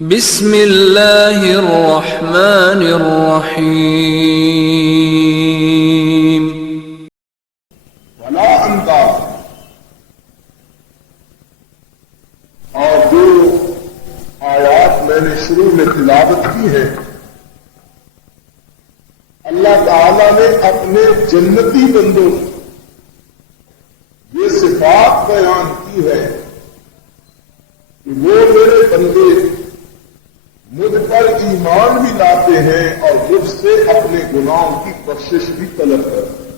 بسم اللہ الرحمن الرحیم۔ ولا انداز اور جو آیات میں نے شروع میں تلاوت کی ہے، اللہ تعالی نے اپنے جنتی بندوں کی یہ صفات بیان کی ہے کہ وہ میرے بندے مجھ پر ایمان بھی لاتے ہیں اور مجھ سے اپنے گناہوں کی بخشش بھی طلب کرتے ہیں،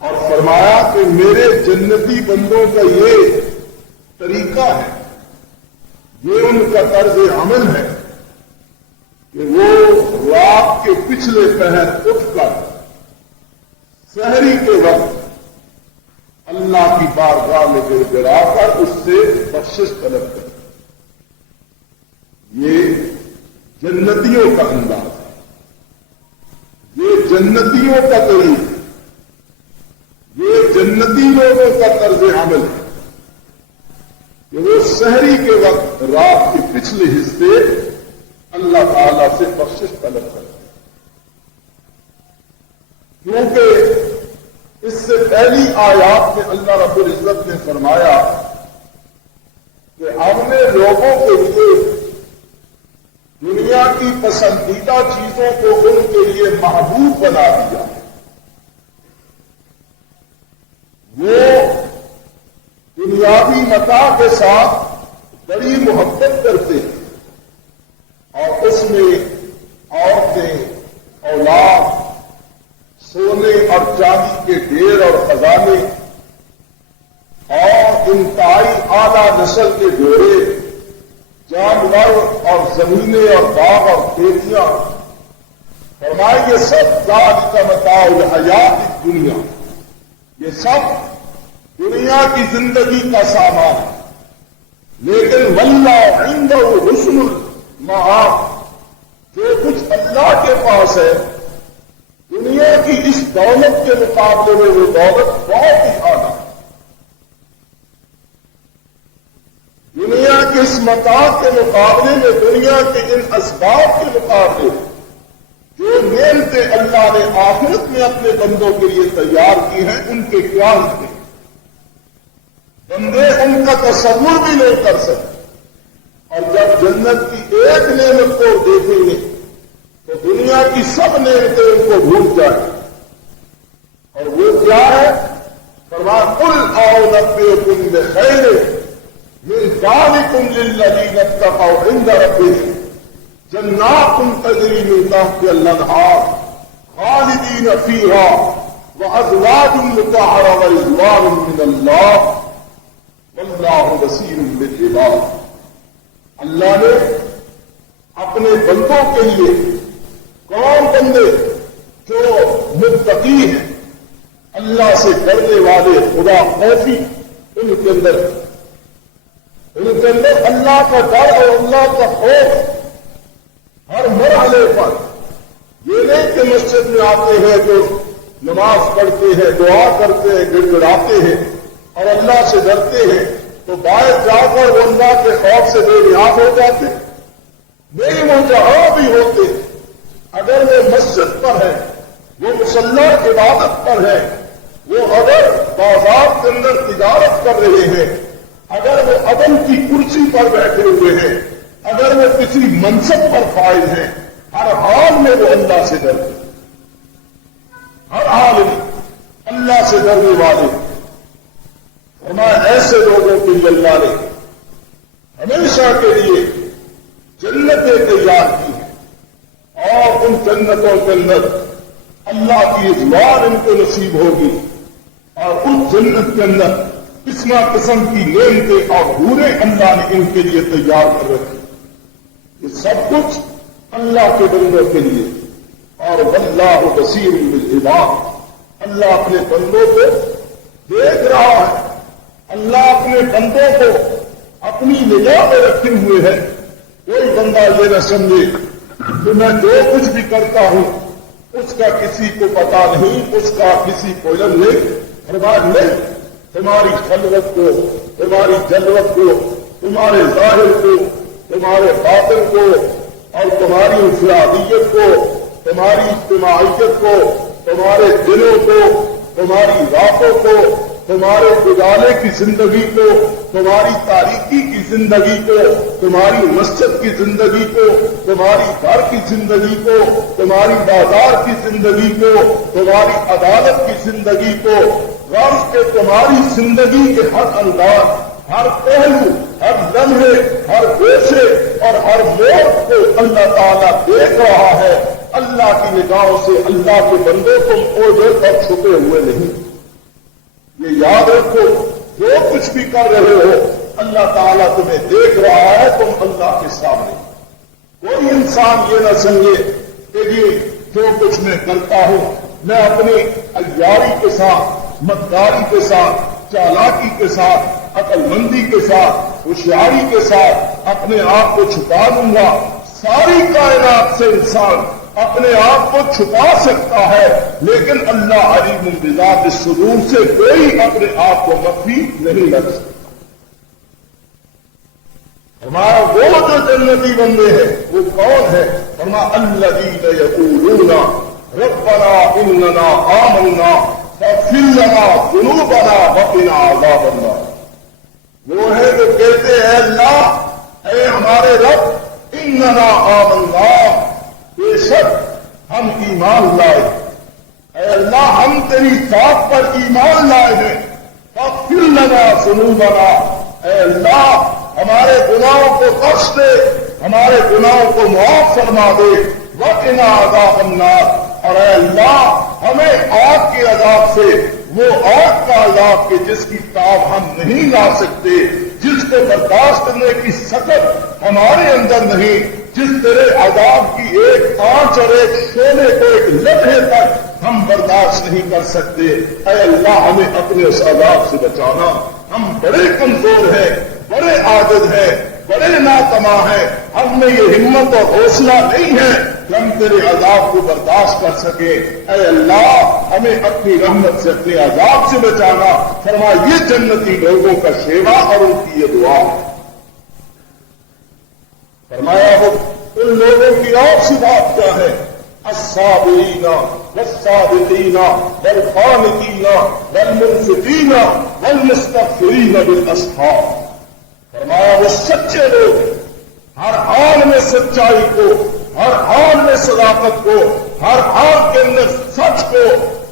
اور فرمایا کہ میرے جنتی بندوں کا یہ طریقہ ہے، یہ ان کا طرز عمل ہے کہ وہ رات کے پچھلے پہر اٹھ کر سحری کے وقت اللہ کی بارگاہ میں گر گرا کر اس سے بخشش طلب کرتے ہیں۔ یہ جنتیوں کا انداز ہے، یہ جنتیوں کا طریقہ ہے، یہ جنتی لوگوں کا طرز عمل ہے کہ وہ سحری کے وقت رات کے پچھلے حصے اللہ تعالی سے بخشش طلب کرتے ہیں، کیونکہ اس سے پہلی آیات میں اللہ رب العزت نے فرمایا کہ ہم نے لوگوں کے لیے دنیا کی پسندیدہ چیزوں کو ان کے لیے محبوب بنا دیا، وہ دنیاوی متاع کے ساتھ بڑی محبت کرتے ہیں اور اس میں عورتیں، اولاد، سونے اور چاندی کے ڈھیر اور خزانے اور انتہائی اعلیٰ نسل کے گھوڑے، جانور اور زمینیں اور باغ اور کھیتیاں، فرمائے یہ سب ذالک متاع الحیات الدنیا، یہ سب دنیا کی زندگی کا سامان ہے، لیکن واللہ عنده حسن المآب، جو کچھ اللہ کے پاس ہے دنیا کی اس دولت کے مقابلے میں وہ دولت بہت ہی اعلیٰ ہے، دنیا کے اس متاع کے مقابلے میں، دنیا کے ان اسباب کے مقابلے جو نعمتیں اللہ نے آخرت میں اپنے بندوں کے لیے تیار کی ہیں ان کے کیا حصے، بندے ان کا تصور بھی نہیں کر سکتے، اور جب جنت کی ایک نعمت کو دیکھیں گے تو دنیا کی سب نعمتیں ان کو بھول جائیں، اور وہ کیا ہے؟ فرمایا قل اعنبئکم بخیر من ذلکم للذین اتقوا عند ربهم جنات تجری من تحتها الانہار خالدین فیہا وازواج مطہرہ ورضوان من اللہ واللہ بصیر بالعباد۔ اللہ نے اپنے بندوں کے لیے، کون بندے؟ جو متقی ہیں، اللہ سے ڈرنے والے، خدا خوفی ان کے اندر اللہ کا ڈر اور اللہ کا خوف ہر مرحلے پر، یہ نہیں کہ مسجد میں آتے ہیں جو نماز پڑھتے ہیں، دعا کرتے ہیں، گڑ گڑاتے ہیں اور اللہ سے ڈرتے ہیں تو باہر جا کر وہ اللہ کے خوف سے بے نیاز ہو جاتے، نہیں وہ جہاں بھی ہوتے، اگر وہ مسجد پر ہے، وہ مسلح عبادت پر ہے، وہ اگر بازار کے اندر تجارت کر رہے ہیں، اگر وہ عدل کی کرسی پر بیٹھے ہوئے ہیں، اگر وہ کسی منصب پر فائز ہیں، ہر حال میں وہ اللہ سے ڈرتے، ہر حال میں اللہ سے ڈرنے والے، ہمارے ایسے لوگوں کے لیے اللہ نے ہمیشہ کے لیے جنتیں تیار کی ہیں، اور ان جنتوں کے اندر اللہ کی رضوان ان کو نصیب ہوگی، اور اس جنت کے اندر قسم قسم کی نعمتیں اور حوریں اللہ نے ان کے لیے تیار کر رکھی، یہ سب کچھ اللہ کے بندوں کے لیے، اور واللہ بصیر بالعباد، اللہ اپنے بندوں کو دیکھ رہا ہے، اللہ اپنے بندوں کو اپنی نگاہ میں رکھے ہوئے ہے، کوئی بندہ یہ نہ سمجھے کہ میں جو کچھ بھی کرتا ہوں اس کا کسی کو پتا نہیں، اس کا کسی کو علم نہیں، فرمایا نہیں، تمہاری خلوت کو، تمہاری جلوت کو، تمہارے ظاہر کو، تمہارے باطن کو، اور تمہاری انفرادیت کو، تمہاری اجتماعیت کو، تمہارے دلوں کو، تمہاری راتوں کو، تمہارے اجالے کی زندگی کو، تمہاری تاریکی کی زندگی کو، تمہاری مسجد کی زندگی کو، تمہاری گھر کی زندگی کو، تمہاری بازار کی زندگی کو، تمہاری عدالت کی زندگی کو، غرض کے تمہاری زندگی کے ہر انداز، ہر پہلو، ہر لمحے، ہر پیشے اور ہر موڑ کو اللہ تعالیٰ دیکھ رہا ہے۔ اللہ کی نگاہوں سے اللہ کے بندے تم اوجھے پر چھپے ہوئے نہیں۔ یہ یاد رکھو، جو کچھ بھی کر رہے ہو اللہ تعالیٰ تمہیں دیکھ رہا ہے، تم اللہ کے سامنے۔ کوئی انسان یہ نہ سمجھے کہ یہ جو کچھ میں کرتا ہوں میں اپنی عیاری کے ساتھ، مدداری کے ساتھ، چالاکی کے ساتھ، عقل مندی کے ساتھ، ہوشیاری کے ساتھ اپنے آپ کو چھپا دوں گا۔ ساری کائنات سے انسان اپنے آپ کو چھپا سکتا ہے، لیکن اللہ علیم بذات الصدور سے کوئی اپنے آپ کو مخفی نہیں رکھ سکتا۔ ہمارا وہ جو جنتی بندے ہیں وہ کون ہے؟ فرمایا الذین یقولون ربنا اننا آمنا فاغفر لنا ذنوبنا وقنا عذاب النار۔ وہ ہے جو کہتے ہیں اللہ اے ہمارے رب اننا آمنا، بے شک ہم ایمان لائے، اے اللہ ہم تیری ذات پر ایمان لائے ہیں، فاغفر لنا ذنوبنا، اے اللہ ہمارے گناہوں کو بخش دے، ہمارے گناہوں کو معاف فرما دے، وقنا عذاب النار، اور اے اللہ ہمیں آگ کے عذاب سے، وہ آگ کا عذاب کہ جس کی تاب ہم نہیں لا سکتے، جس کو برداشت کرنے کی سخت ہمارے اندر نہیں، جس تیرے عذاب کی ایک آنچ اور ایک شعلے کو ایک لمحے تک ہم برداشت نہیں کر سکتے، اے اللہ ہمیں اپنے اس عذاب سے بچانا۔ ہم بڑے کمزور ہیں، بڑے عاجز ہیں، بڑے ناتماں ہیں، ہم میں یہ ہمت اور حوصلہ نہیں ہے کہ ہم تیرے عذاب کو برداشت کر سکیں، اے اللہ ہمیں اپنی رحمت سے اپنے عذاب سے بچانا۔ فرمایا یہ جنتی لوگوں کا شیوا اور ان کی یہ دعا۔ فرمایا وہ ان لوگوں کی اور صفات کیا ہے؟ الصابرین والصادقین والقانتین والمنفقین والمستغفرین بالاسحار۔ فرمایا وہ سچے لوگ ہر حال میں سچائی کو، ہر حال میں صداقت کو، ہر حال کے اندر سچ کو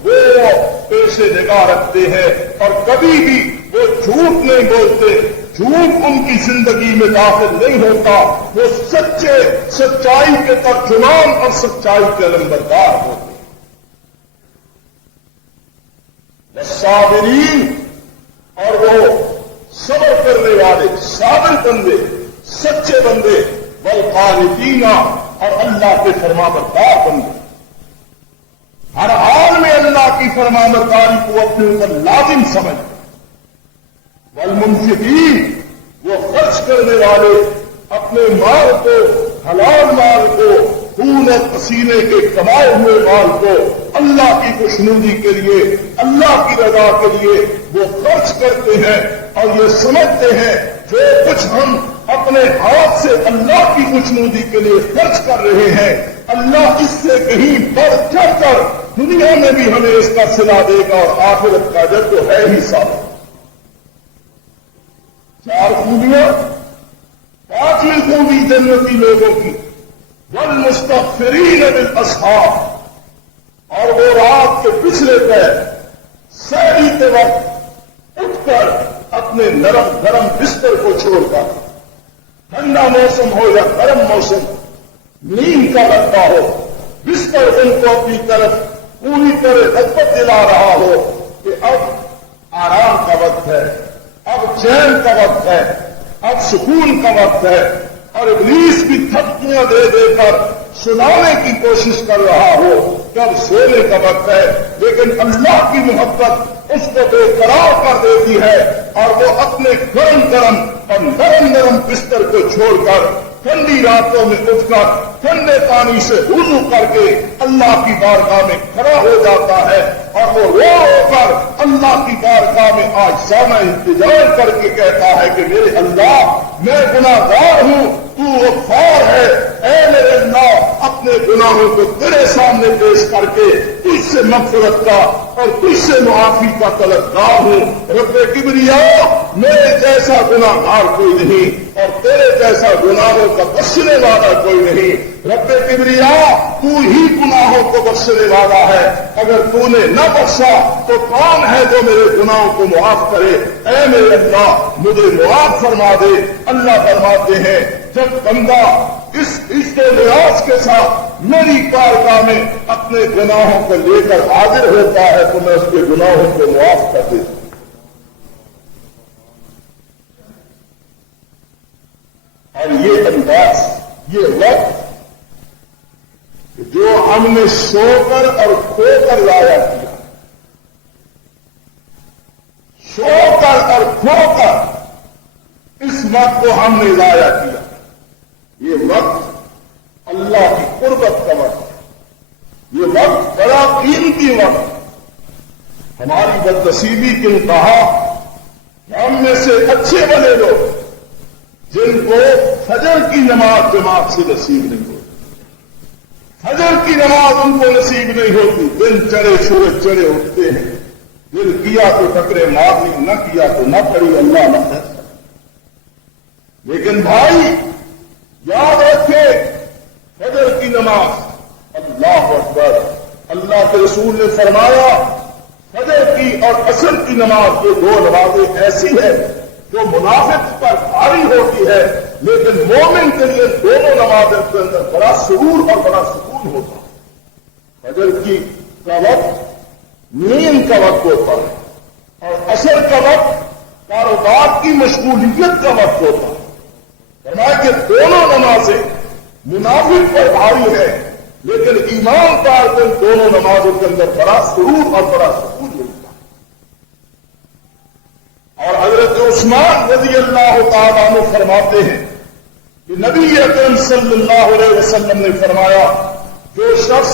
وہ پیش نگاہ رکھتے ہیں، اور کبھی بھی وہ جھوٹ نہیں بولتے، جھوٹ ان کی زندگی میں داخل نہیں ہوتا، وہ سچے سچائی کے ترجمان اور سچائی کے علمبردار ہوتے ہیں۔ والصابرین، اور وہ صبر کرنے والے صابر بندے، سچے بندے، والقانتین، اور اللہ کے فرمانبردار بندے، ہر حال میں اللہ کی فرمانبرداری کو اپنے اوپر لازم سمجھ، والمنفقین، وہ خرچ کرنے والے اپنے مال کو، حلال مال کو، خون اور پسینے کے کمائے ہوئے مال کو اللہ کی خوشنودی کے لیے، اللہ کی رضا کے لیے وہ خرچ کرتے ہیں، اور یہ سمجھتے ہیں جو کچھ ہم اپنے ہاتھ سے اللہ کی خوشنودی کے لیے خرچ کر رہے ہیں، اللہ اس سے کہیں بڑھ چڑھ کر دنیا میں بھی ہمیں اس کا صلہ دے گا، اور آخرت کا اجر تو ہے ہی صاحب۔ چار خوبیاں، پانچویں خوبی جنتی لوگوں کی والمستغفرین بالاسحار، اور وہ رات کے پچھلے پیر سحری کے وقت اٹھ کر اپنے نرم گرم بستر کو چھوڑ کر، ٹھنڈا موسم ہو یا گرم موسم، نیند کا لگتا ہو، بستر ان کو اپنی طرف پوری طرح رغبت دلا رہا ہو کہ اب آرام کا وقت ہے، اب چین کا وقت ہے، اب سکون کا وقت ہے، اور ابلیس کی تھپکیاں دے دے کر سنانے کی کوشش کر رہا ہو کہ اب سونے کا وقت ہے، لیکن اللہ کی محبت اس کو بے قرار کر دیتی ہے، اور وہ اپنے گرم گرم اور نرم نرم بستر کو چھوڑ کر ٹھنڈی راتوں میں اٹھ کر ٹھنڈے پانی سے وضو کر کے اللہ کی بارگاہ میں کھڑا ہو جاتا ہے، اور وہ رو کر اللہ کی بارگاہ میں عاجزانہ التجا کر کے کہتا ہے کہ میرے اللہ میں گناہگار ہوں، تو غفار ہے، اے میرے اللہ اپنے گناہوں کو تیرے سامنے پیش کر کے تجھ سے مغفرت کا اور تجھ سے معافی کا طلبگار ہوں۔ رب کبریا، میرے جیسا گناہگار کوئی نہیں اور تیرے جیسا گناہوں کا بخشنے والا کوئی نہیں۔ رب کبریا، تو ہی گناہوں کو بخشنے والا ہے، اگر تو نے نہ بخشا تو کون ہے جو میرے گناہوں کو معاف کرے؟ اے میرے اللہ مجھے معاف فرما دے۔ اللہ فرماتے ہیں جب بندہ اس عشق و نیاز کے ساتھ میری بارگاہ میں اپنے گناہوں کو لے کر حاضر ہوتا ہے تو میں اس کے گناہوں کو معاف کر دیتا ہوں۔ اور یہ انداز، یہ وقت جو ہم نے سو کر اور کھو کر ضائع کیا، سو کر اور کھو کر اس وقت کو ہم نے ضائع کیا۔ یہ وقت اللہ کی قربت کا وقت ہے، یہ وقت بڑا قیمتی وقت۔ ہماری بدنصیبی کی انتہا ہم میں سے اچھے بنے لوگ جن کو فجر کی نماز جماعت سے نصیب نہیں ہوتی، فجر کی نماز ان کو نصیب نہیں ہوتی، دن چڑھے سورج چڑھے اٹھتے ہیں، دل کیا تو ٹکرے مار لی، نہ کیا تو نہ پڑی، اللہ نہ ہے۔ لیکن بھائی یاد رکھے فجر کی نماز، اللہ اکبر، اللہ کے رسول نے فرمایا فجر کی اور عصر کی نماز یہ دو نمازیں ایسی ہے جو منافق پر بھاری ہوتی ہے، لیکن مومن کے لیے دونوں نمازوں کے اندر بڑا سرور اور بڑا سکون ہوتا ہے۔ فجر کی کا وقت نیند کا وقت ہوتا ہے اور عصر کا وقت کاروبار کی مشغولیت کا وقت ہوتا ہے۔ فرمایا کہ دونوں نمازیں منافق پر بھاری ہے، لیکن ایمان دار دن دونوں نمازوں کے اندر بڑا سرور اور بڑا سکون ملتا ہے۔ اور حضرت عثمان رضی اللہ تعالیٰ عنہ فرماتے ہیں کہ نبی اکرم صلی اللہ علیہ وسلم نے فرمایا جو شخص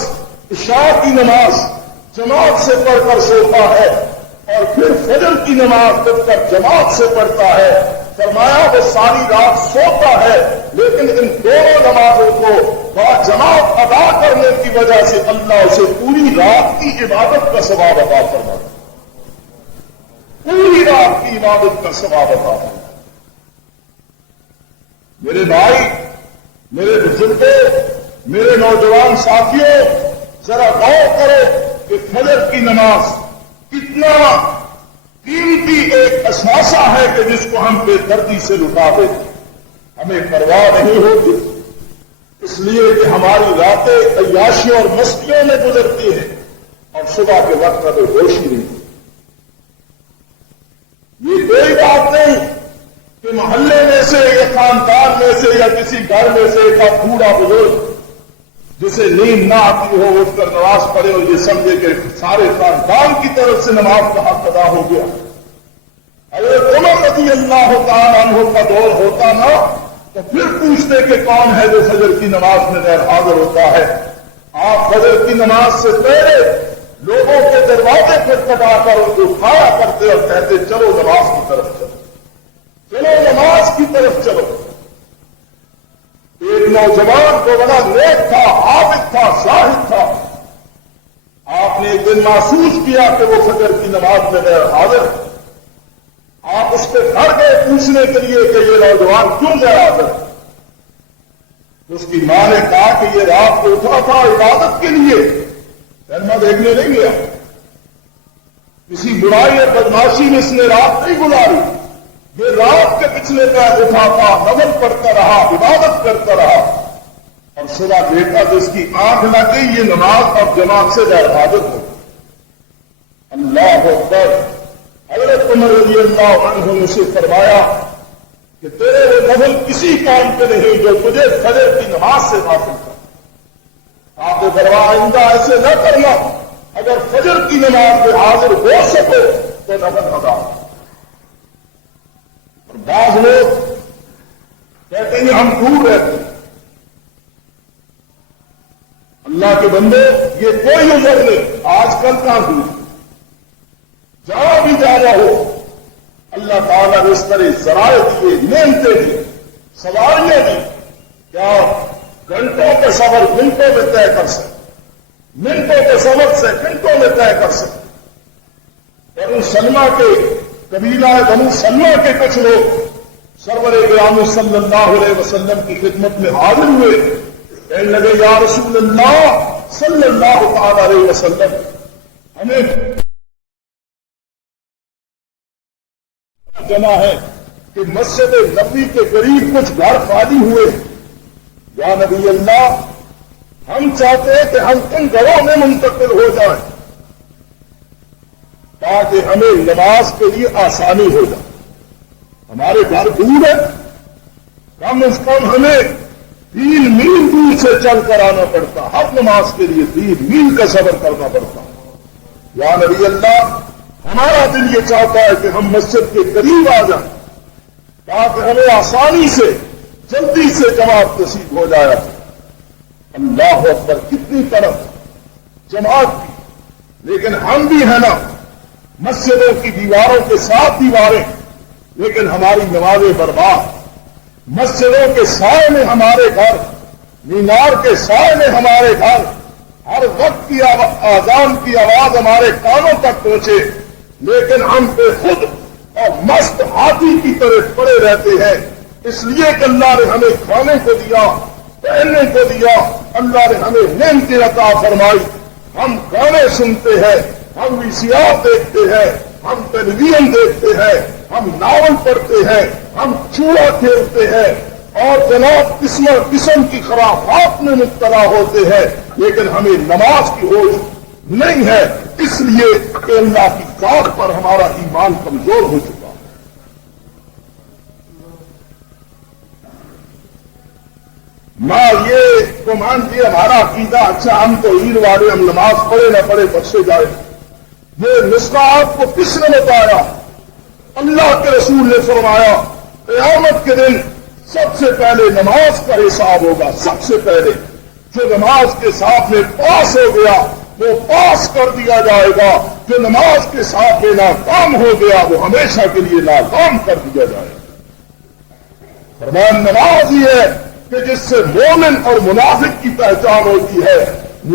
عشاء کی نماز جماعت سے پڑھ کر سوتا ہے اور پھر فجر کی نماز جب تک جماعت سے پڑھتا ہے، فرمایا وہ ساری رات سوتا ہے لیکن ان دونوں نمازوں کو باجماعت ادا کرنے کی وجہ سے اللہ اسے پوری رات کی عبادت کا ثواب عطا فرماتا ہے، پوری رات کی عبادت کا ثواب عطا فرماتا ہے۔ میرے بھائی، میرے بزرگوں، میرے نوجوان ساتھیوں، ذرا غور کرو کہ فجر کی نماز کتنا قیمتی ایک اثاثہ ہے کہ جس کو ہم بے دردی سے لٹا دیتے، ہمیں پرواہ نہیں ہوتی، اس لیے کہ ہماری راتیں عیاشیوں اور مستیوں میں گزرتی ہیں اور صبح کے وقت ہمیں ہوش ہی نہیں۔ یہ کوئی بات نہیں کہ محلے میں سے یا خاندان میں سے یا کسی گھر میں سے ایک بوڑھا بزرگ جسے نیند نہ آتی ہو اٹھ کر نماز پڑھے اور یہ سمجھے کہ سارے خاندان کی طرف سے نماز کا حق ادا ہو گیا۔ حضرت عمر رضی اللہ تعالیٰ عنہ کا دور ہوتا نا تو پھر پوچھتے کہ کون ہے جو فجر کی نماز میں غیر حاضر ہوتا ہے۔ آپ فجر کی نماز سے پہلے لوگوں کے دروازے کھٹکھٹا کر ان کو اٹھایا کرتے اور کہتے چلو نماز کی طرف چلو، چلو نماز کی طرف چلو۔ ایک نوجوان کو بڑا نیک تھا، عابد تھا، زاہد تھا، آپ نے ایک دن محسوس کیا کہ وہ فجر کی نماز میں غیر حاضر۔ آپ اس کے گھر گئے پوچھنے کے لیے کہ یہ نوجوان کیوں غیر حاضر؟ اس کی ماں نے کہا کہ یہ رات کو اٹھا تھا عبادت کے لیے، سینما دیکھنے نہیں گیا، کسی برائی اور بدماشی میں اس نے رات نہیں گزاری، یہ رات کے پچھلے پیر اٹھا تھا، نفل پڑھتا رہا، عبادت کرتا رہا، اور صبح دیکھا تو اس کی آنکھ لگ گئی، یہ نماز اور جماعت سے غیر حاضر ہو۔ اللہ اکبر۔ حضرت عمر رضی اللہ عنہ نے اسے فرمایا کہ تیرے وہ نفل کسی کام پہ نہیں جو تجھے فجر کی نماز سے حاصل کر۔ آپ نے فرمایا آئندہ ایسے نہ کرنا، اگر فجر کی نماز میں حاضر ہو سکو تو نفل ادا۔ بعض لوگ کہتے ہیں ہم دور رہتے ہیں۔ اللہ کے بندے یہ کوئی عذر نہیں، آج کل کہاں دور، جہاں بھی جانا ہو اللہ تعالیٰ نے اس طرح ذرائع دیے، نعمتیں دی، سواریاں دی کہ آپ گھنٹوں کے سفر منٹوں میں طے کر سکیں، منٹوں کے سفر سے گھنٹوں میں طے کر سکیں۔ بنو سلمہ کے قبیلہ بنو سلمہ کے کچھ لوگ سرور اکرام صلی اللہ علیہ وسلم کی خدمت میں حاضر ہوئے، کہنے لگے یا رسول اللہ صلی اللہ تعالی علیہ وسلم، ہمیں جمع ہے کہ مسجد نبوی کے قریب کچھ گھر خالی ہوئے، یا نبی اللہ ہم چاہتے ہیں کہ ہم ان گھروں میں منتقل ہو جائیں تاکہ ہمیں نماز کے لیے آسانی ہو جائے۔ ہمارے گھر دور ہے، کم از کم ہمیں 3 میل دور سے چل کر آنا پڑتا، ہر نماز کے لیے 3 میل کا سفر کرنا پڑتا۔ یا نبی اللہ ہمارا دل یہ چاہتا ہے کہ ہم مسجد کے قریب آ جائیں تاکہ ہمیں آسانی سے جلدی سے جماعت نصیب ہو جائے۔ اللہ اکبر، کتنی طرف جماعت کی، لیکن ہم بھی ہیں نا مسجدوں کی دیواروں کے ساتھ دیواریں، لیکن ہماری نمازیں برباد۔ مسجدوں کے سائے میں ہمارے گھر، مینار کے سائے میں ہمارے گھر، ہر وقت کی اذان کی آواز ہمارے کانوں تک پہنچے، لیکن ہم پہ خود اور مست ہاتھی کی طرح پڑے رہتے ہیں۔ اس لیے کہ اللہ نے ہمیں کھانے کو دیا، پہننے کو دیا، اللہ نے ہمیں نعمتیں عطا فرمائی، ہم گانے سنتے ہیں، ہم ویسیات دیکھتے ہیں، ہم ٹیلی ویژن دیکھتے ہیں، ہم ناول پڑھتے ہیں، ہم چوڑا کھیلتے ہیں اور جناب قسم کی خرافات میں مبتلا ہوتے ہیں، لیکن ہمیں نماز کی ہوش نہیں ہے، اس لیے کہ اللہ کی ذات پر ہمارا ایمان کمزور ہو چکا ہے۔ نہ یہ گمان یہ ہمارا عقیدہ اچھا ہم تو عید والے ہم نماز پڑھے نہ پڑھے بخشے جائے، یہ نسخہ آپ کو کس نے بتایا؟ اللہ کے رسول نے فرمایا قیامت کے دن سب سے پہلے نماز کا حساب ہوگا، سب سے پہلے جو نماز کے ساتھ میں پاس ہو گیا وہ پاس کر دیا جائے گا، جو نماز کے ساتھ میں ناکام ہو گیا وہ ہمیشہ کے لیے ناکام کر دیا جائے گا۔ فرمایا نماز ہی ہے کہ جس سے مومن اور منافق کی پہچان ہوتی ہے،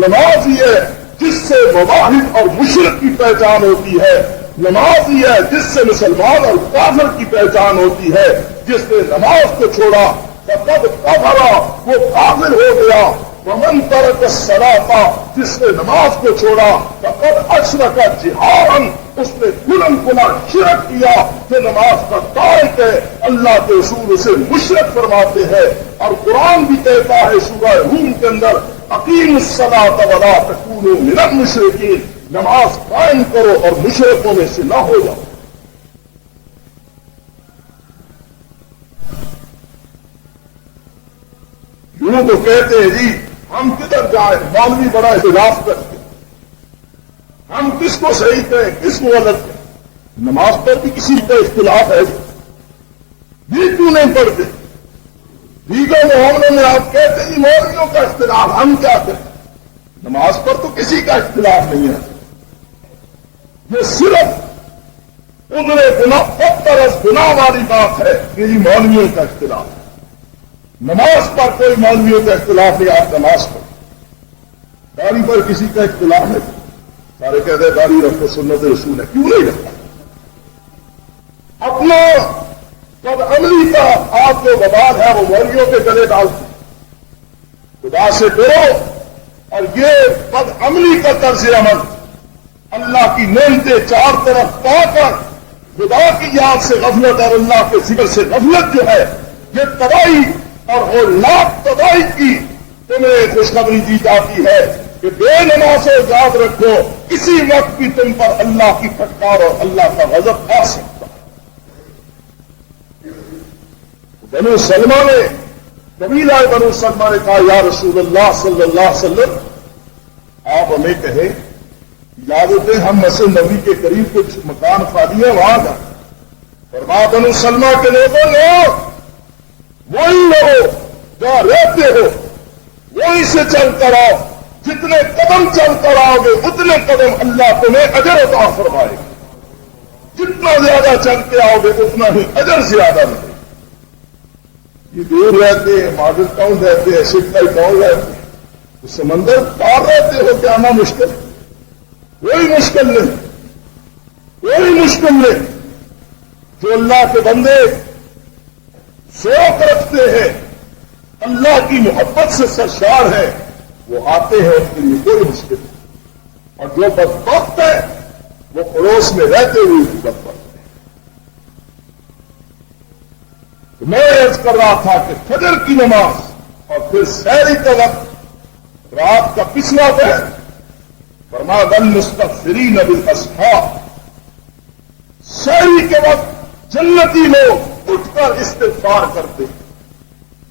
نماز ہی ہے جس سے مواحد اور مشرک کی پہچان ہوتی ہے، نماز ہی ہے جس سے مسلمان اور کافر کی پہچان ہوتی ہے۔ جس نے نماز کو چھوڑا فقد کفر، وہ کافر ہو گیا۔ ومن ترک الصلاۃ، جس نے نماز کو چھوڑا فقد اشرک جہارا، اس نے کھلا شرک کیا، جو نماز کا تارک ہے اللہ کے رسول اسے مشرک فرماتے ہیں۔ اور قرآن بھی کہتا ہے سورہ روم کے اندر اقیموا الصلاۃ ولا تکونوا من المشرکین، نماز قائم کرو اور مشرکوں میں سے نہ ہو جاؤ۔ یوں تو کہتے ہیں جی ہم کدھر جائیں، مولوی بڑا اختلاف کرتے ہیں، ہم کس کو صحیح کہیں کس کو غلط کہیں؟ نماز پر بھی کسی کا اختلاف ہے یہ کیوں نہیں پڑھتے؟ دیگر معاملوں میں آپ کہتے ہیں مولویوں کا اختلاف، ہم کیا کریں؟ نماز پر تو کسی کا اختلاف نہیں ہے، یہ صرف ادھر گناہ والی بات ہے کہ یہ مولویوں کا اختلاف ہے۔ نماز پر کوئی مولویوں کا اختلاف نہیں، آپ نماز پر داڑھی پر کسی کا اختلاف نہیں، سارے کہتے ہیں داڑھی رکھو سنت رسول ہے، کیوں نہیں رکھتا؟ اپنا بد عملی کا آپ جو وبال ہے وہ مولویوں کے گلے ڈالتے، خدا سے ڈرو، اور یہ بد عملی کا طرز عمل اللہ کی نعمتیں چار طرف پا کر خدا کی یاد سے غفلت اور اللہ کے ذکر سے غفلت جو ہے، یہ تباہی اور ہولناک تباہی کی تمہیں خوشخبری دی جاتی ہے کہ بے نمازوں یاد رکھو کسی وقت بھی تم پر اللہ کی پھٹکار اور اللہ کا غضب آ سکتا ہے۔ بنو سلمہ نے قبیلہ بنو سلمہ نے کہا یا رسول اللہ صلی اللہ علیہ وسلم آپ ہمیں کہیں اجازت دیں، ہم مسجد نبوی کے قریب کچھ مکان خالی ہے وہاں کا، فرمایا بنو سلمہ کے لوگوں نے وہی رہو جہاں رہتے ہو، وہیں سے چل کر آؤ، جتنے قدم چل کر آؤ گے اتنے قدم اللہ تمہیں اجر عطا فرمائے گا۔ جتنا زیادہ چل کے آؤ گے اتنا ہی اجر زیادہ ملے. یہ دور رہتے ہیں، ماڈل ٹاؤن رہتے ہیں، سٹائی ٹاؤن رہتے ہیں، تو سمندر پار رہتے ہو کیا آنا مشکل؟ کوئی مشکل نہیں، کوئی مشکل نہیں. جو اللہ کے بندے شوق رکھتے ہیں، اللہ کی محبت سے سرشار ہے، وہ آتے ہیں، ان کے لیے کوئی مشکل نہیں. اور جو بدبخت ہے وہ پڑوس میں رہتے ہوئے بھی بدبخت ہے. تو میں عرض کر رہا تھا کہ فجر کی نماز اور پھر سحری کا وقت، رات کا پچھلا پہر، فرمایا والمستغفرین بالاسحار، سحری کے وقت جنتی لوگ اٹھ کر استغفار کرتے ہیں،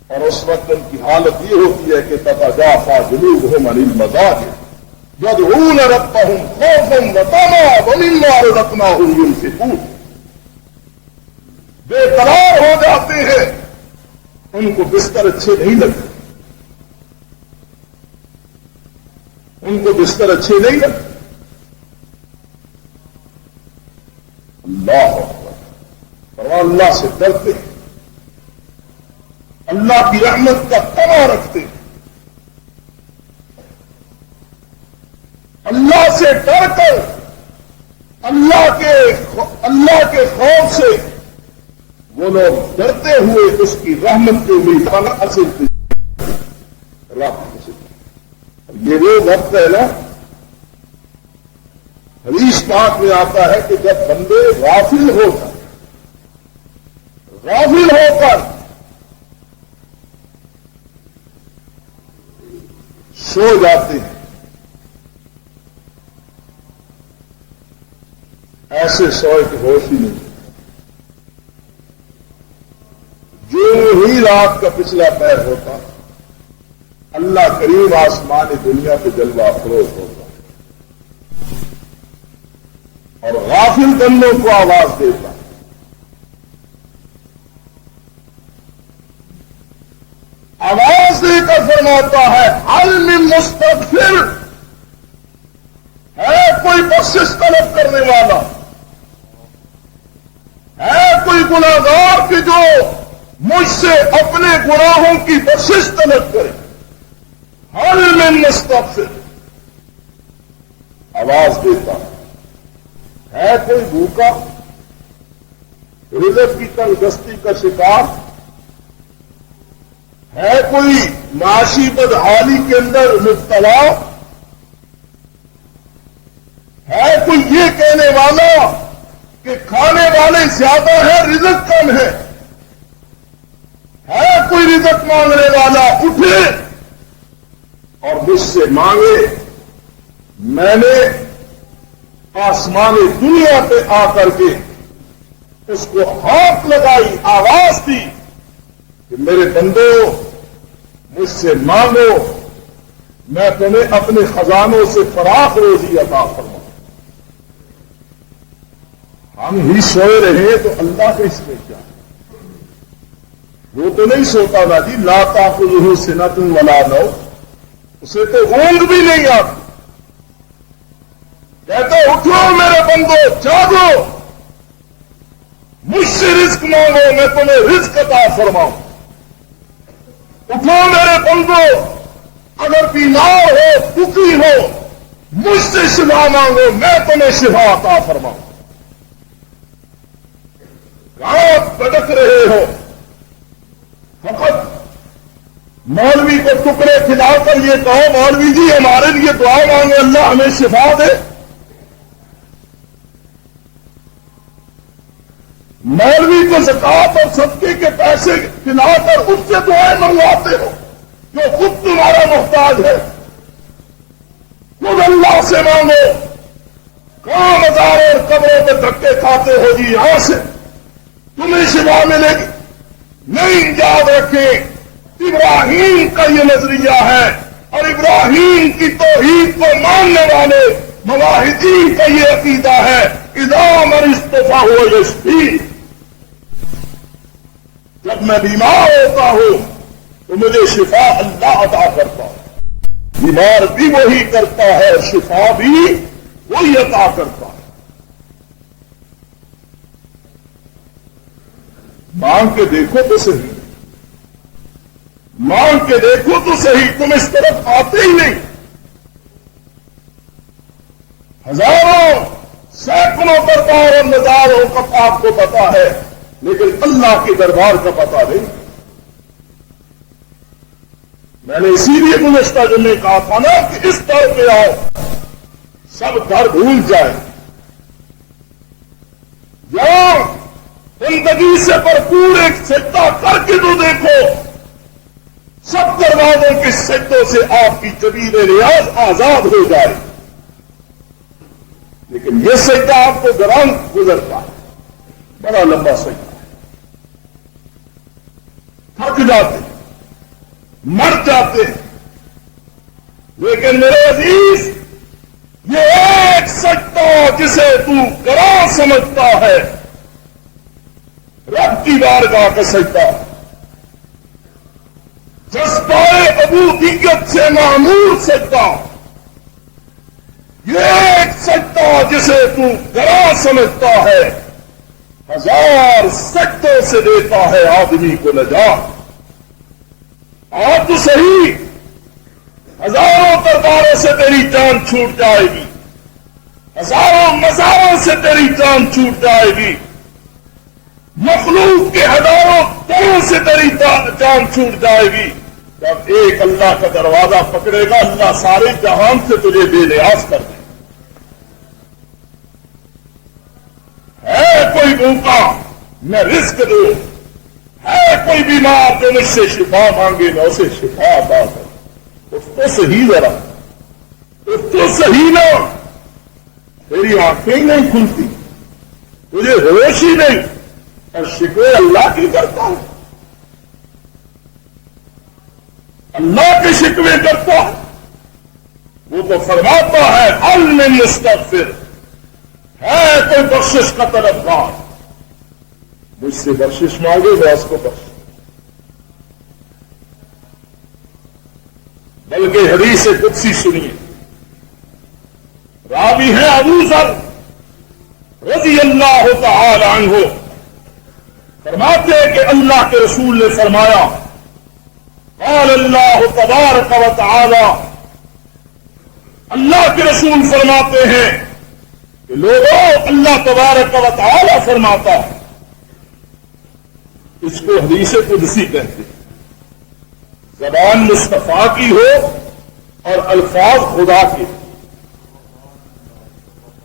اور اس وقت ان کی حالت یہ ہوتی ہے کہ تتجافی جنوبہم عن المضاجع یدعون ربہم خوفا وطمعا ومما رزقناہم ينفقون. بے قرار ہو جاتے ہیں، ان کو بستر اچھے نہیں لگتے، ان کو بستر اچھے نہیں لگتے. اللہ اکبر. اور اللہ سے ڈرتے، اللہ کی رحمت کا تما رکھتے، اللہ سے ڈر کر اللہ کے خوف سے وہ لوگ ڈرتے ہوئے اس کی رحمت کے امید حاصل کی. یہ وہ وقت ہے نا، حدیث پاک میں آتا ہے کہ جب بندے غافل ہو کر سو جاتے ہیں، ایسے سوئے کہ ہوش ہی نہیں. جو ہی رات کا پچھلا پہر ہوتا، اللہ کریم آسمان دنیا پہ جلوہ افروز ہوتا اور غافل بندوں کو آواز دیتا. آواز دے کر فرماتا ہے حل من مستغفر، ہے کوئی بخشش طلب کرنے والا، ہے کوئی گناہگار کہ جو مجھ سے اپنے گناہوں کی بخشش طلب کرے. حل من مستغفر، آواز دیتا. ہے کوئی بھوکا، رزق کی تنگستی کا شکار، ہے کوئی معاشی بدحالی کے اندر مبتلا، ہے کوئی یہ کہنے والا کہ کھانے والے زیادہ ہیں رزق کم ہے کوئی رزق مانگنے والا اٹھے اور مجھ سے مانگے. میں نے آسمان دنیا پہ آ کر کے اس کو ہاتھ لگائی، آواز دی کہ میرے بندو مجھ سے مانگو، میں تمہیں اپنے خزانوں سے فراخ روزی عطا فرماؤں. ہم ہی سوئے رہے تو اللہ کے اس میں کیا؟ وہ تو نہیں سوتا نا جی، لا تاخذہ سنۃ ولا نوم، اسے تو اونگ بھی نہیں آتی. کہتے اٹھو میرے بندو، جاگو، مجھ سے رزق مانگو، میں تمہیں رزق عطا فرماؤں. اٹھو میرے بندو، اگر بیمار ہو، دکھی ہو، مجھ سے شفا مانگو، میں تمہیں شفا عطا فرماؤں. رات بھٹک رہے ہو، فقط مولوی کو ٹکڑے کھلا کر یہ کہو مولوی جی ہمارے لیے دعا مانگے، اللہ ہمیں شفا دے. مولوی کو زکات اور صدقے کے پیسے کھلا کر اس سے دعائیں منگواتے ہو جو خود تمہارا محتاج ہے. خود اللہ سے مانگو. کہاں مزاروں اور قبروں پہ دھکے کھاتے ہو جی یہاں سے تمہیں شفا ملے گی؟ نہیں، یاد رکھیں ابراہیم کا یہ نظریہ ہے اور ابراہیم کی توحید کو ماننے والے موحدین کا یہ عقیدہ ہے اذا مرضت فہو یشفی. جب میں بیمار ہوتا ہوں تو مجھے شفا اللہ عطا کرتا ہے. بیمار بھی وہی کرتا ہے اور شفا بھی وہی عطا کرتا ہے. مانگ کے دیکھو تو صحیح، مانگ کے دیکھو تو صحیح، تم اس طرف آتے ہی نہیں۔ ہزاروں سینکڑوں دربار اور نظاروں کا آپ کو پتا ہے، لیکن اللہ کے دربار کا پتا نہیں۔ میں نے اسی لیے گزشتہ جمعے کہا تھا نا کہ اس در پہ آؤ، سب در بھول جائے، یا زندگی سے بھرپور ایک سجدہ کر کے تو دیکھو، سب دروازوں کے سجدوں سے آپ کی جبین ریاض آزاد ہو جائے۔ لیکن یہ سجدہ آپ کو گران گزرتا ہے، بڑا لمبا سجدہ ہے، تھک جاتے، مر جاتے ہیں۔ لیکن میرے عزیز، یہ ایک سجدہ جسے تو گراں سمجھتا ہے، رب کی بارگاہ کا سجدہ، جذبہ عبودیت سے معمور سجدہ، یہ ایک سجدہ جسے تو گراں سمجھتا ہے، ہزار سجدوں سے دیتا ہے آدمی کو نجات۔ آپ تو صحیح، ہزاروں درباروں سے تیری جان چھوٹ جائے گی، ہزاروں مزاروں سے تیری جان چھوٹ جائے گی، مخلوق کے ہزاروں دلوں سے تیری جان چھوٹ جائے گی، جب ایک اللہ کا دروازہ پکڑے گا، اللہ سارے جہان سے تجھے بے نیاز کر دے۔ ہے کوئی بھوکا میں رزق دوں، ہے کوئی بیمار جو مجھ سے شفا مانگے میں اسے شفا عطا کروں۔ اس تو صحیح ذرا، اس تو صحیح نہ، تیری آنکھیں ہی نہیں کھلتی، تجھے ہوش ہی نہیں، اور شکوے اللہ کی کرتا ہے، اللہ کے شکوے کرتا ہے۔ وہ تو فرماتا ہے حل من مستغفر، ہے کوئی بخشش کا طلبگار، مجھ سے بخشش مانگے میں اس کو بخش۔ بلکہ حدیث قدسی سنیے، راوی ہیں ابو ذر رضی اللہ تعالی عنہ، فرماتے ہیں کہ اللہ کے رسول نے فرمایا، قال اللہ تبارک و تعالی، اللہ کے رسول فرماتے ہیں کہ لوگوں، اللہ تبارک و تعالی فرماتا ہے، اس کو حدیث قدسی کہتے ہیں، زبان مصطفیٰ کی ہو اور الفاظ خدا کے،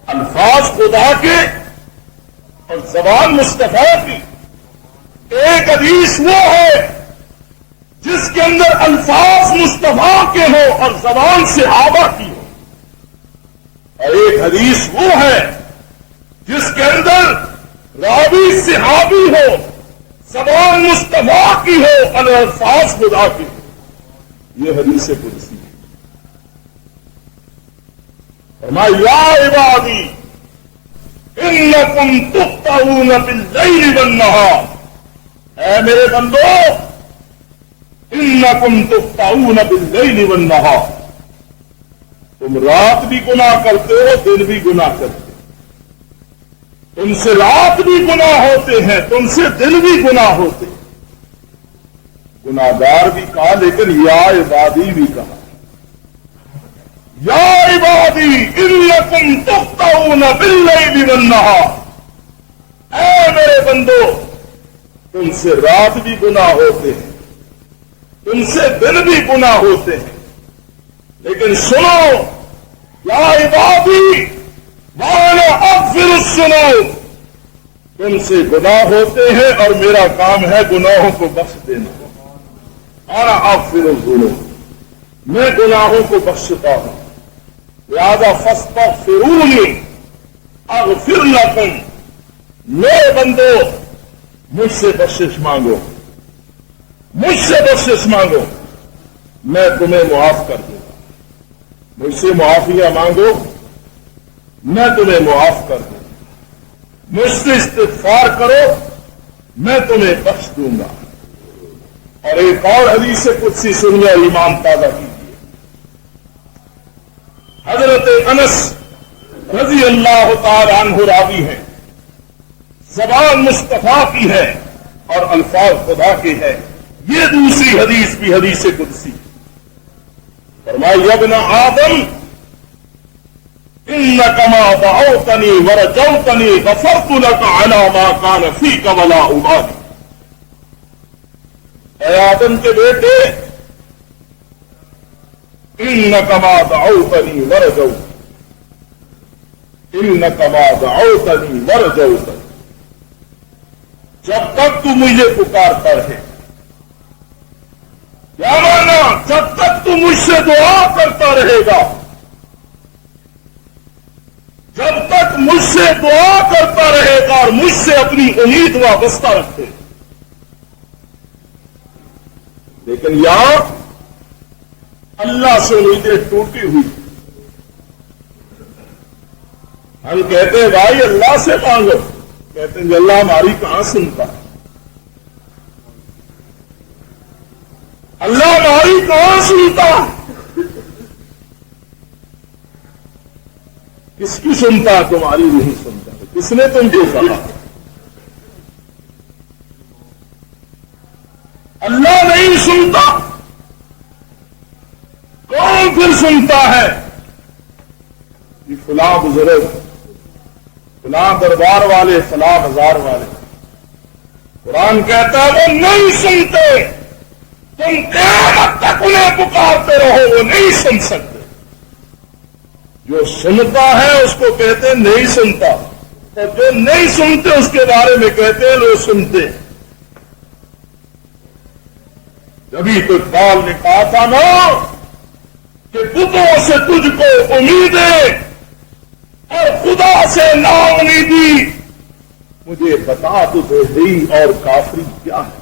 الفاظ خدا کے اور زبان مصطفیٰ کی۔ ایک حدیث وہ ہے جس کے اندر الفاظ مصطفیٰ کے ہو اور زبان صحابہ کی ہو، اور ایک حدیث وہ ہے جس کے اندر راوی صحابی ہو، زبان مصطفیٰ کی ہو اور الفاظ خدا کی ہو۔ یہ حدیث قدسی ہے۔ فرمایا یا عبادی انکم تقطعون باللیل والنہار، اے میرے بندو، انکم تقطعون باللیل والنہار، تم رات بھی گناہ کرتے ہو، دن بھی گناہ کرتے ہو، تم سے رات بھی گناہ ہوتے ہیں، تم سے دن بھی گناہ ہوتے ہیں۔ گناہگار بھی کہا، لیکن یا عبادی بھی کہا، یا عبادی انکم تقطعون باللیل والنہار، اے میرے بندو، تم سے رات بھی گناہ ہوتے ہیں، تم سے دن بھی گناہ ہوتے ہیں، لیکن سنو، یا عبادی وانا اغفر الذنوب، تم سے گناہ ہوتے ہیں اور میرا کام ہے گناہوں کو بخش دینا۔ انا اغفر الذنوب، میں گناہوں کو بخشتا ہوں، لہذا فاستغفرونی اغفر لکم، میرے بندو مجھ سے بخشش مانگو، مجھ سے بخشش مانگو، میں تمہیں معاف کر دوں گا، مجھ سے معافیاں مانگو، میں تمہیں معاف کر دوں گا، مجھ سے استغفار کرو، میں تمہیں بخش دوں گا۔ اور ایک اور حدیث قدسی سنیے، ایمان تازہ کیجیے۔ حضرت انس رضی اللہ تعالی عنہ راوی ہیں، زبان مصطفیٰ کی ہے اور الفاظ خدا کے ہیں. یہ دوسری حدیث بھی حدیث قدسی. فرمایا یا ابن آدم انک ما دعوتنی ورجوتنی غفرت لک علی ما کان فیک ولا ابالی. اے آدم کے بیٹے انک ما دعوتنی ورجوتنی انک ما دعوتنی ورجوتنی. جب تک تو مجھے پکارتا رہے. کیا مانا؟ جب تک تو مجھ سے دعا کرتا رہے گا، جب تک مجھ سے دعا کرتا رہے گا اور مجھ سے اپنی امید وابستہ رکھے. لیکن یہاں اللہ سے امیدیں ٹوٹی ہوئی. ہم کہتے ہیں بھائی اللہ سے مانگو، کہتے ہیں اللہ ہماری کہاں سنتا، اللہ ہماری کہاں سنتا. کس کی سنتا؟ تمہاری نہیں سنتا. کس نے تم کو کہا؟ اللہ نہیں سنتا. کون پھر سنتا ہے؟ یہ فلاں بزرگ، فلاں دربار والے، فلاں ہزار والے. قرآن کہتا ہے وہ نہیں سنتے. تم قیامت تک انہیں پکارتے رہو، وہ نہیں سن سکتے. جو سنتا ہے اس کو کہتے ہیں نہیں سنتا، اور جو نہیں سنتے اس کے بارے میں کہتے ہیں وہ سنتے. جبھی تو اقبال نے کہا تھا نا کہ بتوں سے تجھ کو امیدیں اور خدا سے نا امیدی. مجھے بتا تو توحید اور کافری کیا ہے.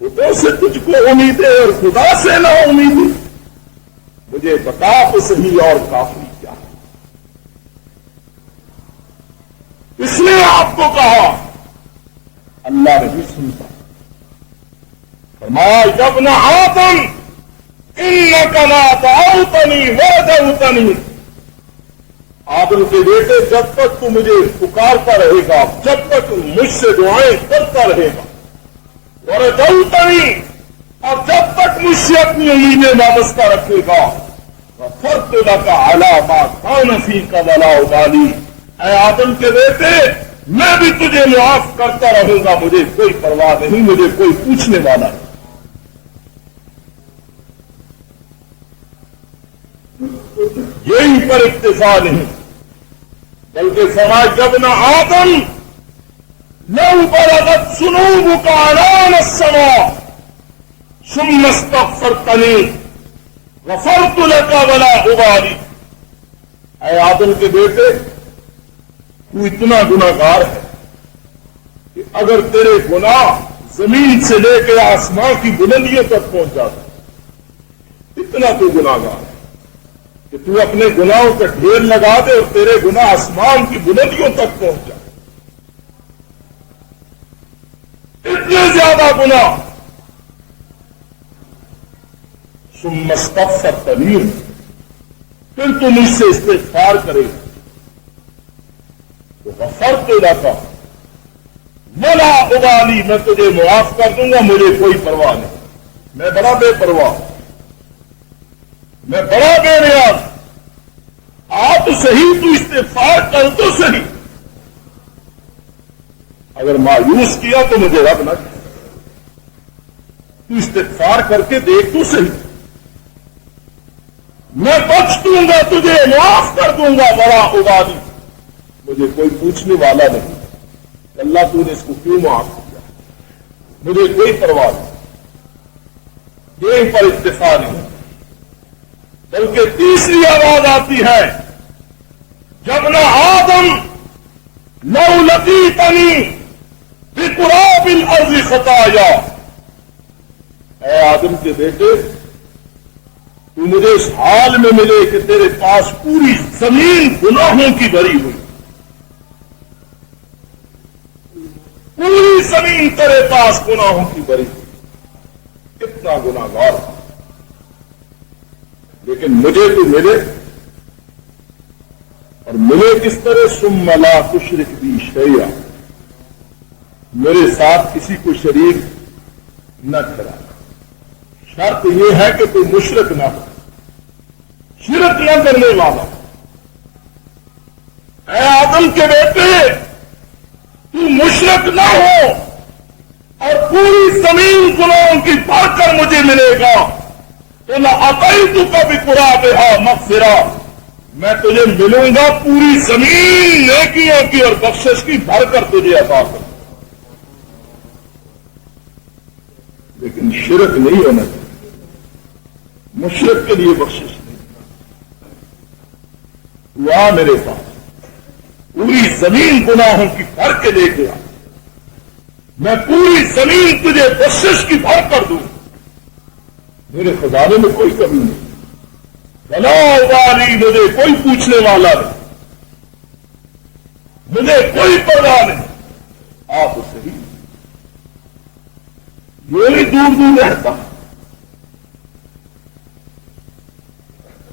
بتوں سے تجھ کو امیدیں اور خدا سے نا امیدی. مجھے بتا تو صحیح اور کافری کیا ہے. اس نے آپ کو کہا اللہ نہیں سنتا. فرمایا یا ابن آدم انک ما دعوتنی ورجوتنی. آدم کے بیٹے جب تک تو مجھے پکارتا رہے گا، جب تک مجھ سے دعائیں کرتا رہے گا، ورجوتنی، اور جب تک مجھ سے اپنی امیدیں وابستہ رکھے گا، غفرت لک علی ما کان فیک ولا ابالی. اے آدم کے بیٹے میں بھی تجھے معاف کرتا رہوں گا، مجھے کوئی پرواہ نہیں، مجھے کوئی پوچھنے والا نہیں. یہی پر اکتفا نہیں بلکہ فرمایا جب نہ آدم لو بلغت ذنوبک عنان السماء ثم استغفرتنی غفرت لک ولا ابالی. اے آدم کے بیٹے تو اتنا گناہگار ہے کہ اگر تیرے گناہ زمین سے لے کے آسمان کی بلندیوں تک پہنچ جاتا، اتنا تو گناہگار ہے کہ تو اپنے گناہوں کا ڈھیر لگا دے اور تیرے گناہ آسمان کی بلندیوں تک پہنچ جائے. اتنے زیادہ گناہ. ثم استغفرتنی، پھر تو مجھ سے استغفار کرے تو غفرت لک ولا ابالی، میں تجھے معاف کر دوں گا، مجھے کوئی پرواہ نہیں. میں بڑا بے پرواہ، میں بڑا بے نیاز. آ تو صحیح، تو استغفار کر تو صحیح. اگر مایوس کیا تو مجھے رب نہ کر. تو استغفار کر کے دیکھ تو صحیح. میں بخش دوں گا، تجھے معاف کر دوں گا، بڑا ابالی، مجھے کوئی پوچھنے والا نہیں. اللہ تو نے اس کو کیوں معاف کیا، مجھے کوئی پرواہ نہیں. یہ پر اتفاق نہیں بلکہ تیسری آواز آتی ہے جب نہ آدم لو لقیتنی بقراب الارض خطایا. اے آدم کے بیٹے تو مجھے اس حال میں ملے کہ تیرے پاس پوری زمین گناہوں کی بھری ہوئی، پوری زمین تیرے پاس گناہوں کی بھری ہوئی. کتنا گناہگار تھا، لیکن مجھے تو ملے، اور ملے کس طرح؟ ثم لا تشرک بی شیئا، میرے ساتھ کسی کو شریک نہ ٹھہرانا. شرط یہ ہے کہ کوئی مشرک نہ ہو, شرک نہ کرنے والا. اے آدم کے بیٹے, تو مشرک نہ ہو اور پوری زمین گناہوں کی بھر کر مجھے ملے گا تو نہ اتیتک بقرابھا مغفرہ, میں تجھے ملوں گا پوری زمین نیکیوں کی اور بخشش کی بھر کر تجھے عطا کروں. لیکن شرک نہیں ہونا چاہیے, مشرک کے لیے بخشش نہیں. وہاں میرے پاس پوری زمین گناہوں کی بھر کے لے گیا, میں پوری زمین تجھے بخشش کی بھر کر دوں. میرے خزانے میں کوئی کمی نہیں, بلا ابالی, مجھے کوئی پوچھنے والا نہیں, مجھے کوئی پرواہ نہیں. آپ صحیح یہ بھی دور دور رہتا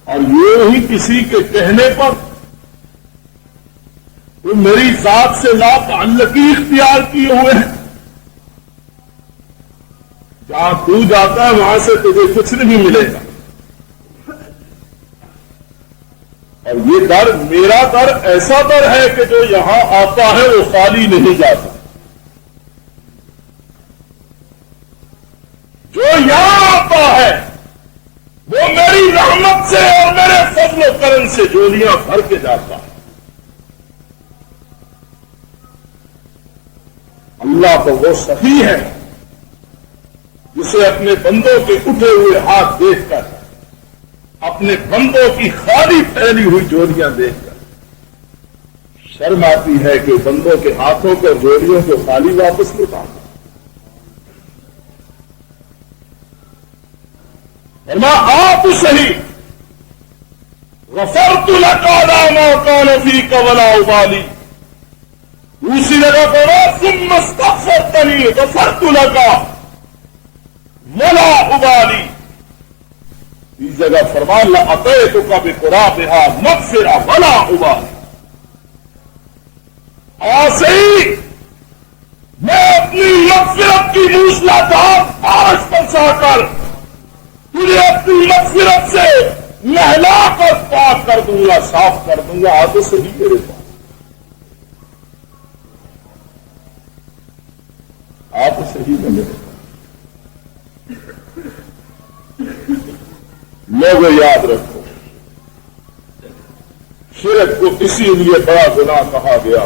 اور یہ ہی کسی کے کہنے پر وہ میری ذات سے لا تعلقی اختیار کیے ہوئے ہیں. جہاں تو جاتا ہے وہاں سے تجھے کچھ نہیں ملے گا. اور یہ در میرا در ایسا در ہے کہ جو یہاں آتا ہے وہ خالی نہیں جاتا. جو یہاں آتا ہے وہ میری رحمت سے اور میرے فضل و کرم سے جولیاں بھر کے جاتا ہے. اللہ تو وہ سخی ہے جسے اپنے بندوں کے اٹھے ہوئے ہاتھ دیکھ کر, اپنے بندوں کی خالی پھیلی ہوئی جوڑیاں دیکھ کر شرم آتی ہے کہ بندوں کے ہاتھوں کو جوڑیوں کو خالی واپس لوٹا دیں. ورنہ آپ صحیح غفرت لک علی ما کان فیک ولا ابالی, دوسری جگہ پر ثم استغفرتنی غفرت لک ولا ابالی, اس جگہ فرما لاتیتک بقرابھا مغفرہ ولا ابالی. ایسے ہی میں اپنی مغفرت کی موسلادھار بارش برسا کر تجھے اپنی مغفرت سے نہلا کر پاک کر دوں گا, صاف کر دوں گا. آگے سے ہی میرے پاس آپ صحیح بنے. لوگوں یاد رکھو, شرک کو اسی لیے بڑا گناہ کہا گیا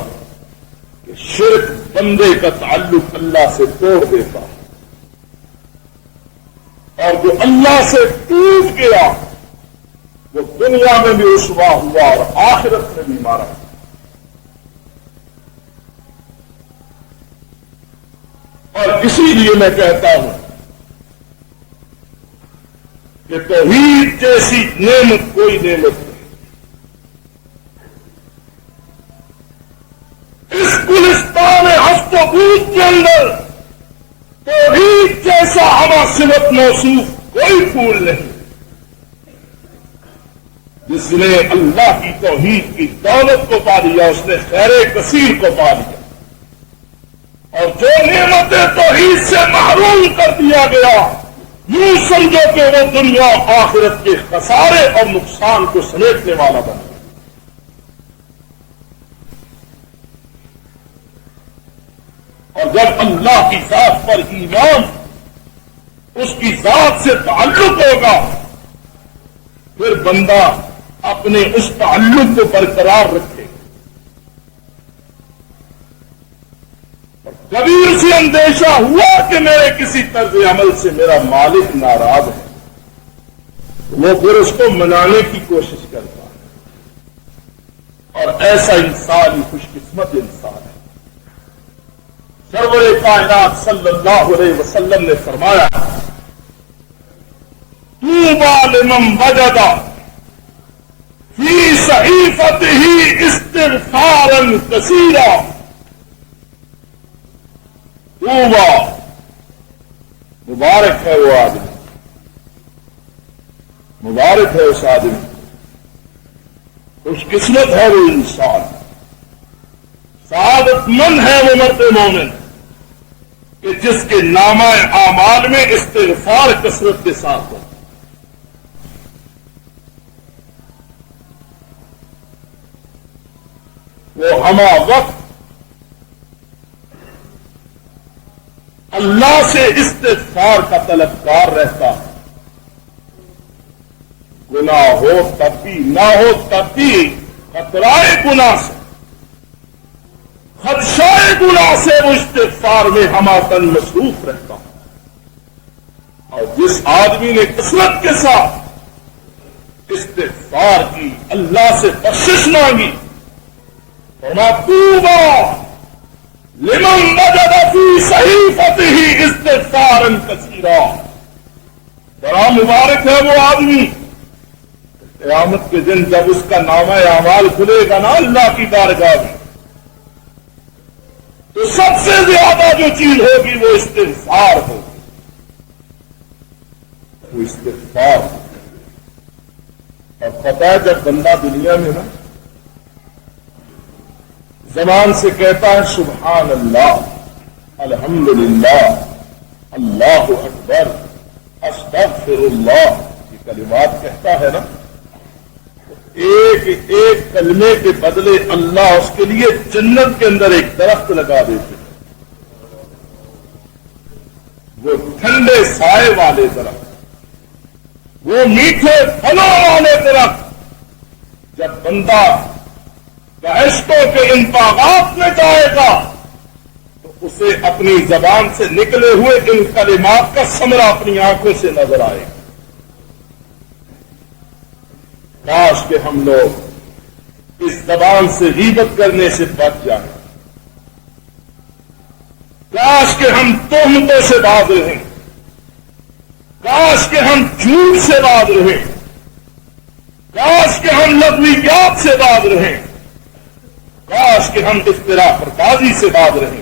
کہ شرک بندے کا تعلق اللہ سے توڑ دیتا ہے, اور جو اللہ سے ٹوٹ گیا وہ دنیا میں بھی رسوا ہوا اور آخرت میں بھی مارا. اور اسی لیے میں کہتا ہوں کہ توحید جیسی نعمت کوئی نعمت نہیں. اس گلستان ہفت و بود کے اندر توحید جیسا ہوا صفت موصوف کوئی پھول نہیں. جس نے اللہ کی توحید کی دولت کو پا لیا اس نے خیر کثیر کو پا لیا, اور جو نعمتیں توحید سے محروم کر دیا گیا یوں سمجھو کہ وہ دنیا آخرت کے خسارے اور نقصان کو سمیٹنے والا بن گیا. اور جب اللہ کی ذات پر ایمان, اس کی ذات سے تعلق ہوگا, پھر بندہ اپنے اس تعلق کو برقرار رکھے. کبھی اسے اندیشہ ہوا کہ میرے کسی طرز عمل سے میرا مالک ناراض ہے, وہ پھر اس کو منانے کی کوشش کرتا ہے. اور ایسا انسان ہی خوش قسمت انسان ہے. سرور کائنات صلی اللہ علیہ وسلم نے فرمایا, طوبی لمن وجد فی صحیفتہ استغفارا کثیرا. طوبی, مبارک ہے وہ آدمی, مبارک ہے اس آدمی, خوش قسمت ہے وہ انسان, سعادت مند ہے وہ مرد مومن کہ جس کے نامہ اعمال میں استغفار کثرت کے ساتھ ہو. وہ ہمہ وقت اللہ سے استغفار کا طلبگار رہتا. گناہ ہو تب بھی نہ ہو تب بھی خطرائے گناہ سے خدشائے گناہ سے وہ استغفار میں ہماتن مصروف رہتا. اور جس آدمی نے کثرت کے ساتھ استغفار کی اللہ سے بخشش مانگی طوبى لمن وجد في صحيفته استغفارا كثيرا. بڑا مبارک ہے وہ آدمی قیامت کے دن جب اس کا نامہ اعمال کھلے گا نا اللہ کی بارگاہ میں تو سب سے زیادہ جو چیز ہوگی وہ استغفار ہوگی. وہ استغفار. اور پتہ ہے جب بندہ دنیا میں نا زبان سے کہتا ہے سبحان اللہ الحمدللہ اللہ اکبر استغفر اللہ یہ کلمات کہتا ہے نا ایک ایک کلمے کے بدلے اللہ اس کے لیے جنت کے اندر ایک درخت لگا دیتے. وہ ٹھنڈے سائے والے درخت, وہ میٹھے پھلوں والے درخت. جب بندہ بہشتوں کے ان باغات میں جائے گا تو اسے اپنی زبان سے نکلے ہوئے ان کلمات کا ثمرہ اپنی آنکھوں سے نظر آئے گا. کاش کہ ہم لوگ اس زبان سے غیبت کرنے سے بچ جائیں. کاش کہ ہم تہمتوں سے باز رہیں. کاش کہ ہم جھوٹ سے باز رہیں. کاش کہ ہم لغویات سے باز رہیں. کاش کہ ہم اختراع پردازی سے باز رہیں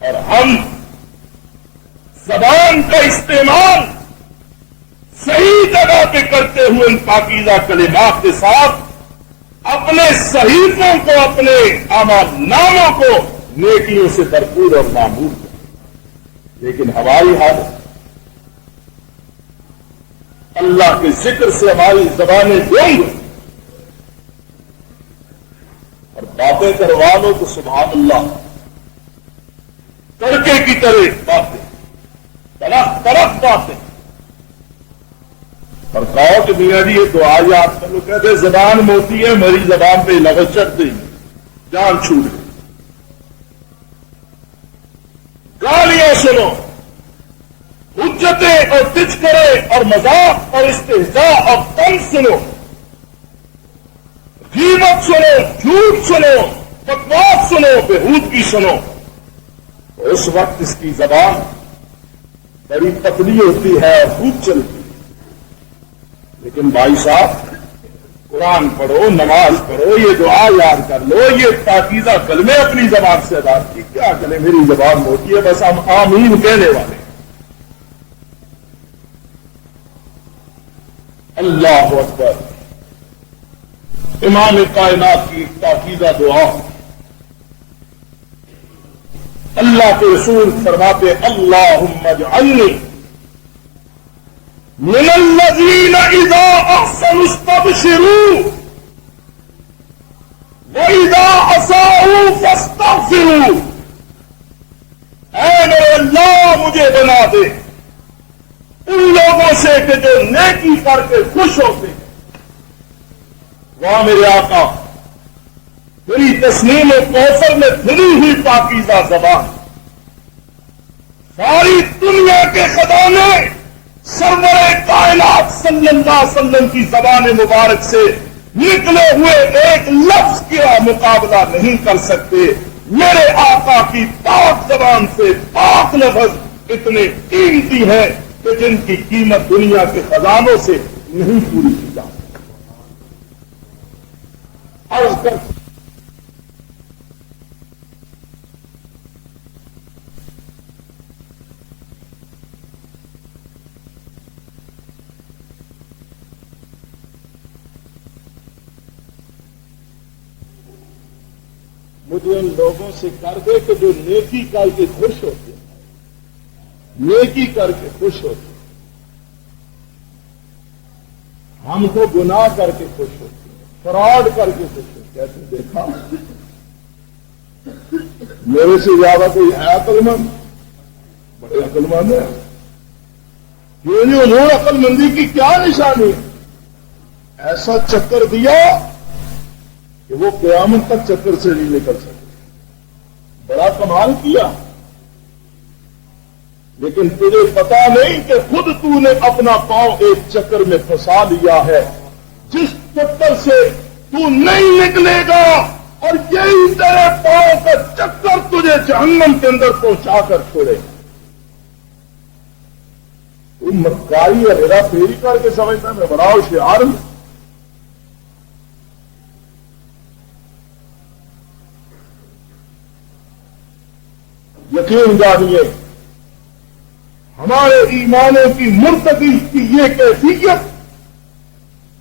اور ہم زبان کا استعمال صحیح جگہ پہ کرتے ہوئے ان پاکیزہ کلمات کے ساتھ اپنے صحیفوں کو اپنے اعمال ناموں کو نیکیوں سے بھرپور اور معمور کریں. لیکن ہماری حالت اللہ کے ذکر سے ہماری زبانیں گونگ اور باتیں کروا لو تو سبحان اللہ تڑکے کی طرح باتیں طرف طرف باتیں. اور کہو کہ میاں جی یہ دعا یاد کر لو, کہتے زبان موتی ہے میری زبان پہ لغت چڑھ گئی جان چھوٹ گئی. گالیاں سنو, حجتیں اور تذکرے اور مذاق اور استہزاء اور طنز سنو, غیبت سنو, جھوٹ سنو, بکواس سنو, بےہودگی سنو. اس وقت اس کی زبان بڑی پتلی ہوتی ہے اور خوب چلتی. لیکن بھائی صاحب قرآن پڑھو, نماز پڑھو, یہ دعا یاد کر لو, یہ پاکیزہ کلمے اپنی زبان سے ادا کی. کیا کریں میری زبان ہوتی ہے بس ہم آمین کہنے والے. اللہ اکبر. امام کائنات کی پاکیزہ دعا. اللہ کے رسول فرماتے اللہم اجعلنی من الذین اذا احسنوا استبشروا واذا اساءوا فاستغفروا. اے میرے اللہ مجھے بنا دے ان لوگوں سے کہ جو نیکی کر کے خوش ہوتے. واہ میرے آقا, میری تسنیم کوثر میں دھلی ہوئی پاکیزہ زبان ساری دنیا کے خزانے سرور کائنات صلی اللہ علیہ وسلم کی زبان مبارک سے نکلے ہوئے ایک لفظ کا مقابلہ نہیں کر سکتے. میرے آقا کی پاک زبان سے پاک لفظ اتنے قیمتی ہیں کہ جن کی قیمت دنیا کے خزانوں سے نہیں پوری کی جا سکتی. مجھے ان لوگوں سے کر دے کہ جو نیکی کر کے خوش ہوتے ہیں. نیکی کر کے خوش ہوتے، ہم کو گناہ کر کے خوش ہوتے، فراڈ کر کے خوش ہوتے. کیسے دیکھا؟ میرے سے زیادہ کوئی ہے عقل مند؟ بڑے عقل مند ہیں. انہوں نے عقل مندی کی کیا نشانی ہے؟ ایسا چکر دیا کہ وہ قیامت تک چکر سے نہیں نکل سکے. بڑا کمال کیا. لیکن تجھے پتا نہیں کہ خود تو نے اپنا پاؤں ایک چکر میں پھنسا لیا ہے جس چکر سے تو نہیں نکلے گا، اور یہی تیرے پاؤں کا چکر تجھے جہنم کے اندر پہنچا کر چھوڑے. تم مکاری اور ہیرا پھیری کر کے سمجھتا میں بڑا ہوشیار ہوں. یقین جانیے ہمارے ایمانوں کی مرتقی کی یہ کیفیت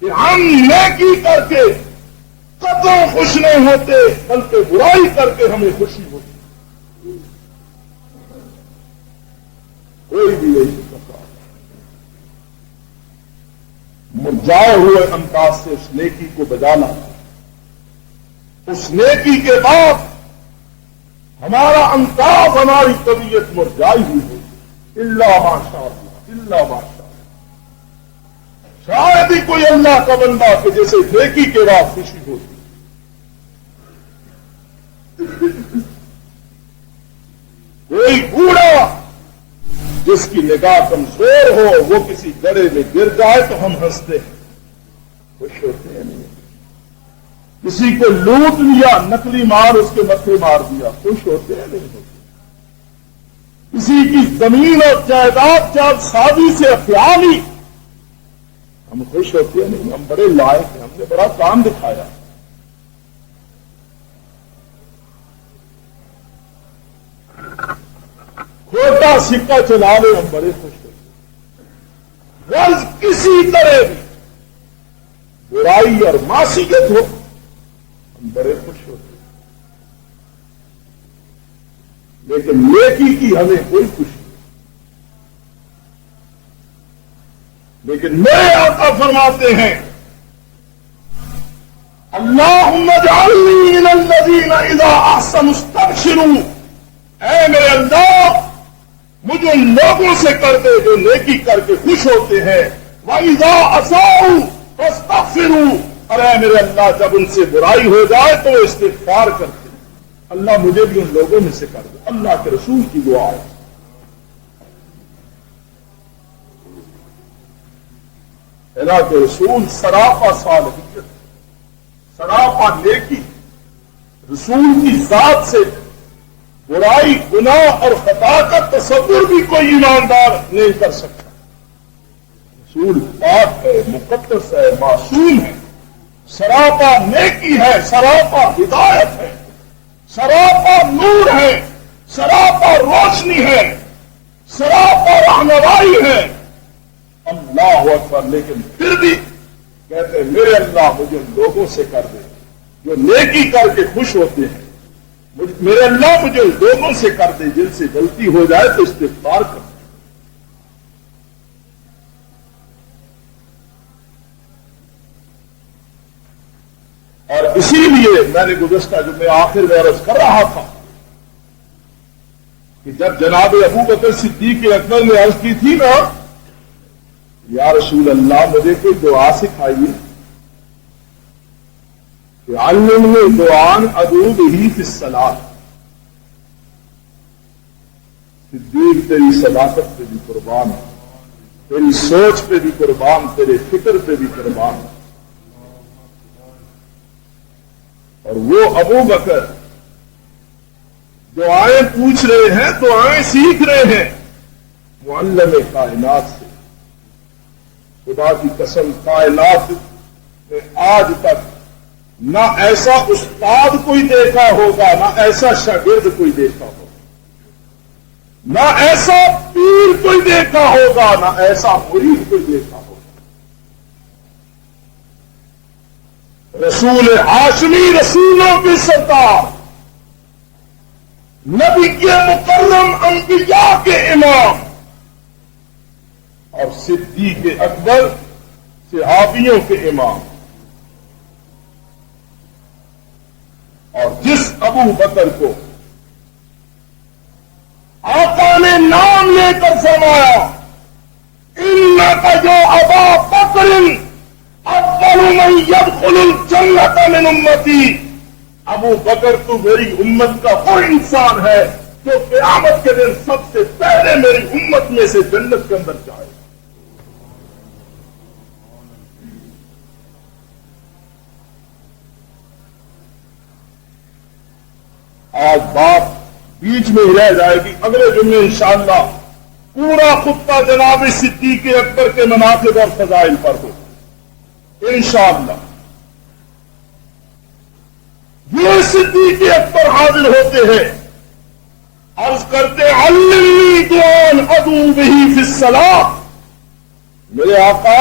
کہ ہم نیکی کر کے قطعاً خوش نہیں ہوتے، بلکہ برائی کر کے ہمیں خوشی ہوتی. کوئی بھی نہیں کرتا. مرجائے ہوئے انداز سے اس نیکی کو بجانا، اس نیکی کے بعد ہمارا انداز، ہماری طبیعت مرجائی ہوئی ہوئی. اللہ ماشاء اللہ، اللہ ماشاء اللہ. شاید ہی کوئی اللہ کا بندہ کہ جیسے نیکی کے بعد خوشی ہوتی. کوئی بوڑھا جس کی نگاہ کمزور ہو، وہ کسی گڑھے میں گر جائے تو ہم ہنستے ہیں، خوش ہوتے ہیں نہیں. کسی کو لوٹ لیا، نکلی مار اس کے متھے مار دیا، خوش ہوتے ہیں نہیں ہوتے. کسی کی زمین اور جائیداد جب سازی سے ہتھیا لی، ہم خوش ہوتے ہیں نہیں. ہم بڑے لائق ہیں، ہم نے بڑا کام دکھایا. چھوٹا سکہ چلا لے ہم بڑے خوش ہوتے ہیں. غرض کسی طرح بھی برائی اور معصیت ہو ہم بڑے خوش ہوتے ہیں. لیکن نیکی کی ہمیں کوئی خوشی نہیں. لیکن میرے آقا فرماتے ہیں اللہم اجعلنی من الذین اذا احسنوا استبشروا، اے میرے اللہ مجھے ان لوگوں سے کر دے جو نیکی کر کے خوش ہوتے ہیں. وَإِذَا أَسَاءُوا فَاسْتَغْفِرُوا، اور اے میرے اللہ جب ان سے برائی ہو جائے تو وہ استغفار کرتے ہیں. اللہ مجھے بھی ان لوگوں میں سے کر دے. اللہ کے رسول کی دعا ہے. اللہ کے رسول سراپا صالحیت، سراپا نیکی، رسول کی ذات سے برائی، گناہ اور خطا کا تصور بھی کوئی ایماندار نہیں کر سکتا. رسول پاک ہے، مقدس ہے، معصوم ہے، سراپا نیکی ہے، سراپا ہدایت ہے، سراپا نور ہے، سراپا روشنی ہے، سراپا رہنمائی ہے. اللہ اکبر. لیکن پھر بھی کہتے ہیں میرے اللہ مجھے ان لوگوں سے کر دے جو نیکی کر کے خوش ہوتے ہیں. میرے اللہ مجھے ان لوگوں سے کر دے جن سے غلطی ہو جائے تو استغفار کر دے. اور اسی لیے میں نے گزشتہ جو میں آخر میں عرض کر رہا تھا کہ جب جناب ابو بکر صدیق اکبر نے عرض کی تھی نا یا رسول اللہ مجھے کوئی دعا سکھائیے کہ علمنی دعان ادعو بہ فی الصلاۃ. صدیق تیری صداقت پہ بھی قربان، تیری سوچ پہ بھی قربان، تیرے فکر پہ بھی قربان. اور وہ ابو بکر دعائیں پوچھ رہے ہیں، دعائیں سیکھ رہے ہیں معلم کائنات سے. خدا کی قسم کائنات میں آج تک نہ ایسا استاد کوئی دیکھا ہوگا، نہ ایسا شاگرد کوئی دیکھا ہوگا، نہ ایسا پیر کوئی دیکھا ہوگا، نہ ایسا مرید کوئی دیکھا ہوگا. رسول ہاشمی، رسولوں کی سرکار، نبی کے مکرم، انبیاء کے امام، اور صدیق اکبر صحابیوں کے امام. اور جس ابو بکر کو آقا نے نام لے کر فرمایا انک جو ابا بکر اول من يدخل الجنة من امتی، ابو بکر تو میری امت کا وہ انسان ہے جو قیامت کے دن سب سے پہلے میری امت میں سے جنت کے اندر جائے. آج بات بیچ میں ہی رہ جائے گی، اگلے جمعے انشاءاللہ پورا خطبہ جناب صدیق اکبر کے مناقب اور فضائل پر ہو انشاءاللہ. یہ صدیق اکبر حاضر ہوتے ہیں، عرض کرتے علمنی دعاء ادعو بہ فی الصلاۃ، میرے آقا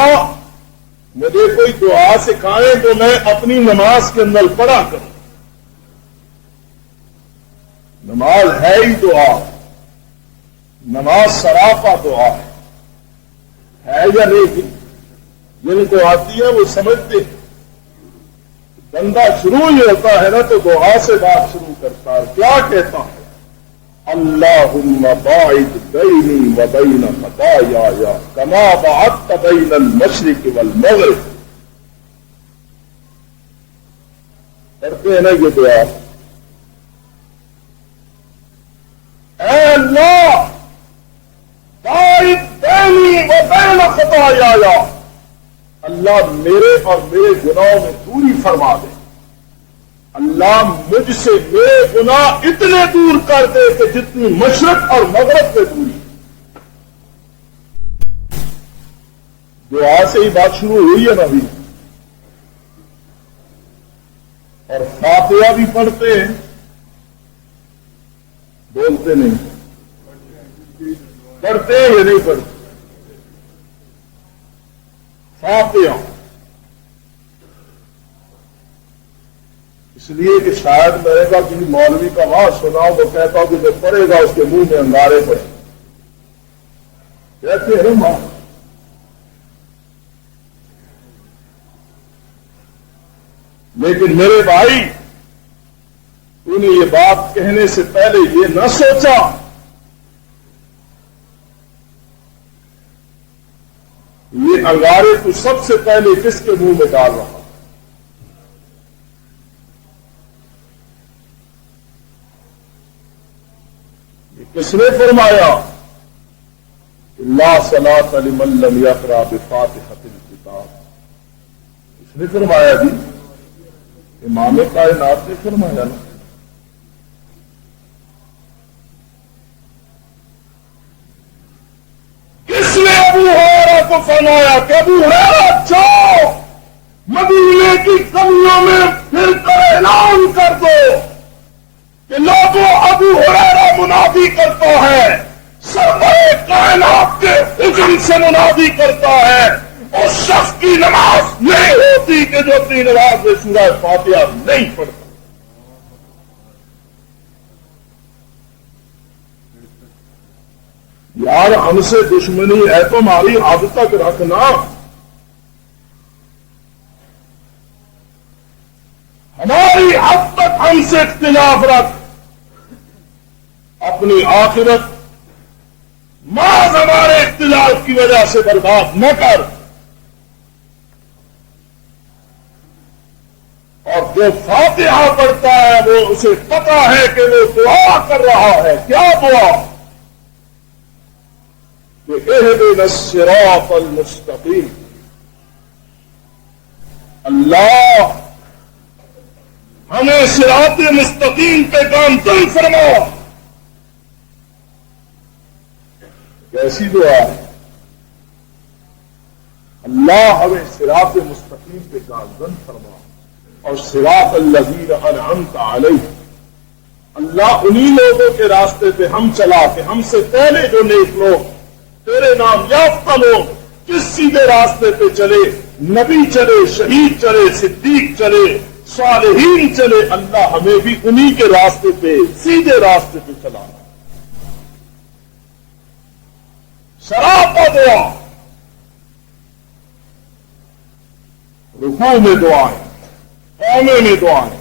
مجھے کوئی دعا سکھائیں تو میں اپنی نماز کے اندر پڑھا کروں. نماز ہے ہی دعا، نماز سراپا دعا ہے یا نہیں؟ جن کو آتی ہے وہ سمجھتے ہیں. بندہ شروع ہی ہوتا ہے نا تو دعا سے بات شروع کرتا ہے. کیا کہتا ہے؟ اللہم باعد بینی و بین خطایایا کما بعدت بین المشرق والمغرب. کرتے ہیں نا یہ دعا، اے اللہ باعد بینی و بین خطایایا، اللہ میرے اور میرے گناہوں میں دوری فرما دے. اللہ مجھ سے میرے گناہ اتنے دور کر دے کہ جتنی مشرق اور مغرب میں دوری. دعا سے ہی بات شروع ہوئی ہے نبی. اور فاتحہ بھی پڑھتے ہیں، بولتے نہیں، پڑھتے ہیں یا نہیں پڑھتے؟ فاتحہ اس لیے کہ شاید میں نے کسی مولوی کا واضح سنا ہو تو کہتا ہوں کہ جو پڑھے گا اس کے منہ میں انگارے پڑے. کہتے ہیں ماں لیکن میرے بھائی تو نے یہ بات کہنے سے پہلے یہ نہ سوچا یہ انگارے تو سب سے پہلے کس کے منہ میں ڈال رہا؟ یہ کس نے فرمایا؟ لا صلاۃ لمن لم یقرأ بفاتحۃ الکتاب. اس نے فرمایا جی، امام کائنات نے فرمایا نا. کس نے ابو ہریرہ کو فرمایا کہ ابو ہریرہ جاؤ مدینے کی گلیوں میں پھر کر اعلان کر دو کہ لوگوں ابو ہریرہ منادی کرتا ہے، سرور کائنات کے حجم سے منادی کرتا ہے، اس شخص کی نماز نہیں ہوتی کہ جو اپنی نماز میں سورہ فاتحہ نہیں پڑھتا. یار ہم سے دشمنی ہے تو ہماری حد تک رکھنا. ہماری حد تک ہم سے اختلاف رکھ، اپنی آخرت محض ہمارے اختلاف کی وجہ سے برباد نہ کر. اور جو فاتحہ پڑھتا ہے وہ اسے پتا ہے کہ وہ دعا کر رہا ہے. کیا دعا؟ کہ اہدنا الصراط المستقیم. اللہ ہمیں صراط مستقیم پہ گامزن فرما. کیسی دعا ہے؟ اللہ ہمیں صراط مستقیم پہ گامزن فرما اور صراط الذین انعمت علیہم. اللہ انہی لوگوں کے راستے پہ ہم چلا کہ ہم سے پہلے جو نیک لوگ تیرے نام یافتہ لوگ جس سیدھے راستے پہ چلے، نبی چلے، شہید چلے، صدیق چلے، صالحین چلے، اللہ ہمیں بھی انہی کے راستے پہ سیدھے راستے پہ چلا. سراپا دعا رکوع میں دعائیں، قومے میں دعائیں،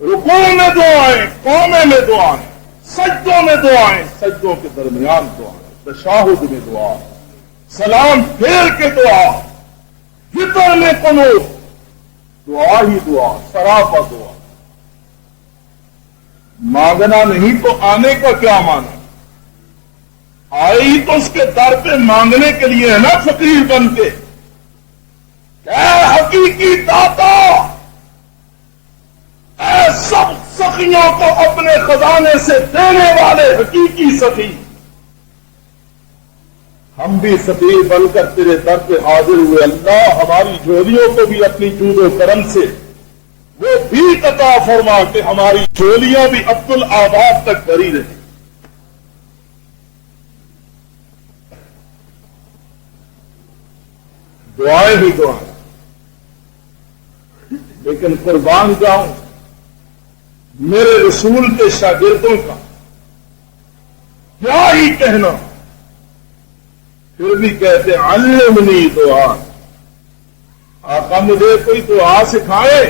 رکوع میں دعائیں، قومے میں دعائیں، سجدوں میں دعائیں، سجدوں کے درمیان دعائیں، تشہد میں دعا، سلام پھیر کے دعا، فطر میں قنوت، دعا ہی دعا، سراپا دعا۔ مانگنا نہیں تو آنے کا کیا مانا؟ آئی تو اس کے در پہ مانگنے کے لیے ہے نا، فقیر بن کے۔ اے حقیقی داتا، اے سب سخیوں کو اپنے خزانے سے دینے والے حقیقی سخی، ہم بھی سفیر بن کر تیرے در پہ حاضر ہوئے۔ اللہ ہماری جھولیوں کو بھی اپنی جود و کرم سے وہ بھی عطا فرما کہ ہماری جھولیاں بھی عبدالآباد تک بھری رہیں۔ دعائیں ہی دعائیں، لیکن قربان جاؤں میرے رسول کے شاگردوں کا کیا ہی کہنا، پھر بھی کہتے علمنی دعا، آقا مجھے کوئی دعا سکھائے۔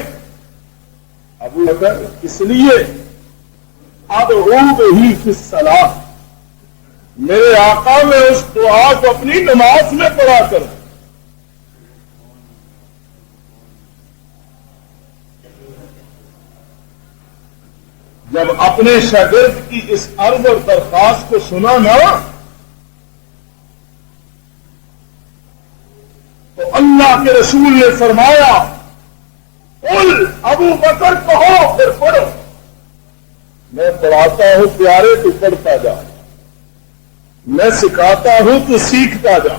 ابو بکر اس لیے ادعو بہ فی الصلاۃ، میرے آقا میں اس دعا کو اپنی نماز میں پڑھا کر۔ جب اپنے شاگرد کی اس عرض اور درخواست کو سنا نا تو اللہ کے رسول نے فرمایا قل، ابو بکر کہو پھر پڑھو، میں پڑھاتا ہوں پیارے تو پڑھتا جا، میں سکھاتا ہوں تو سیکھتا جا۔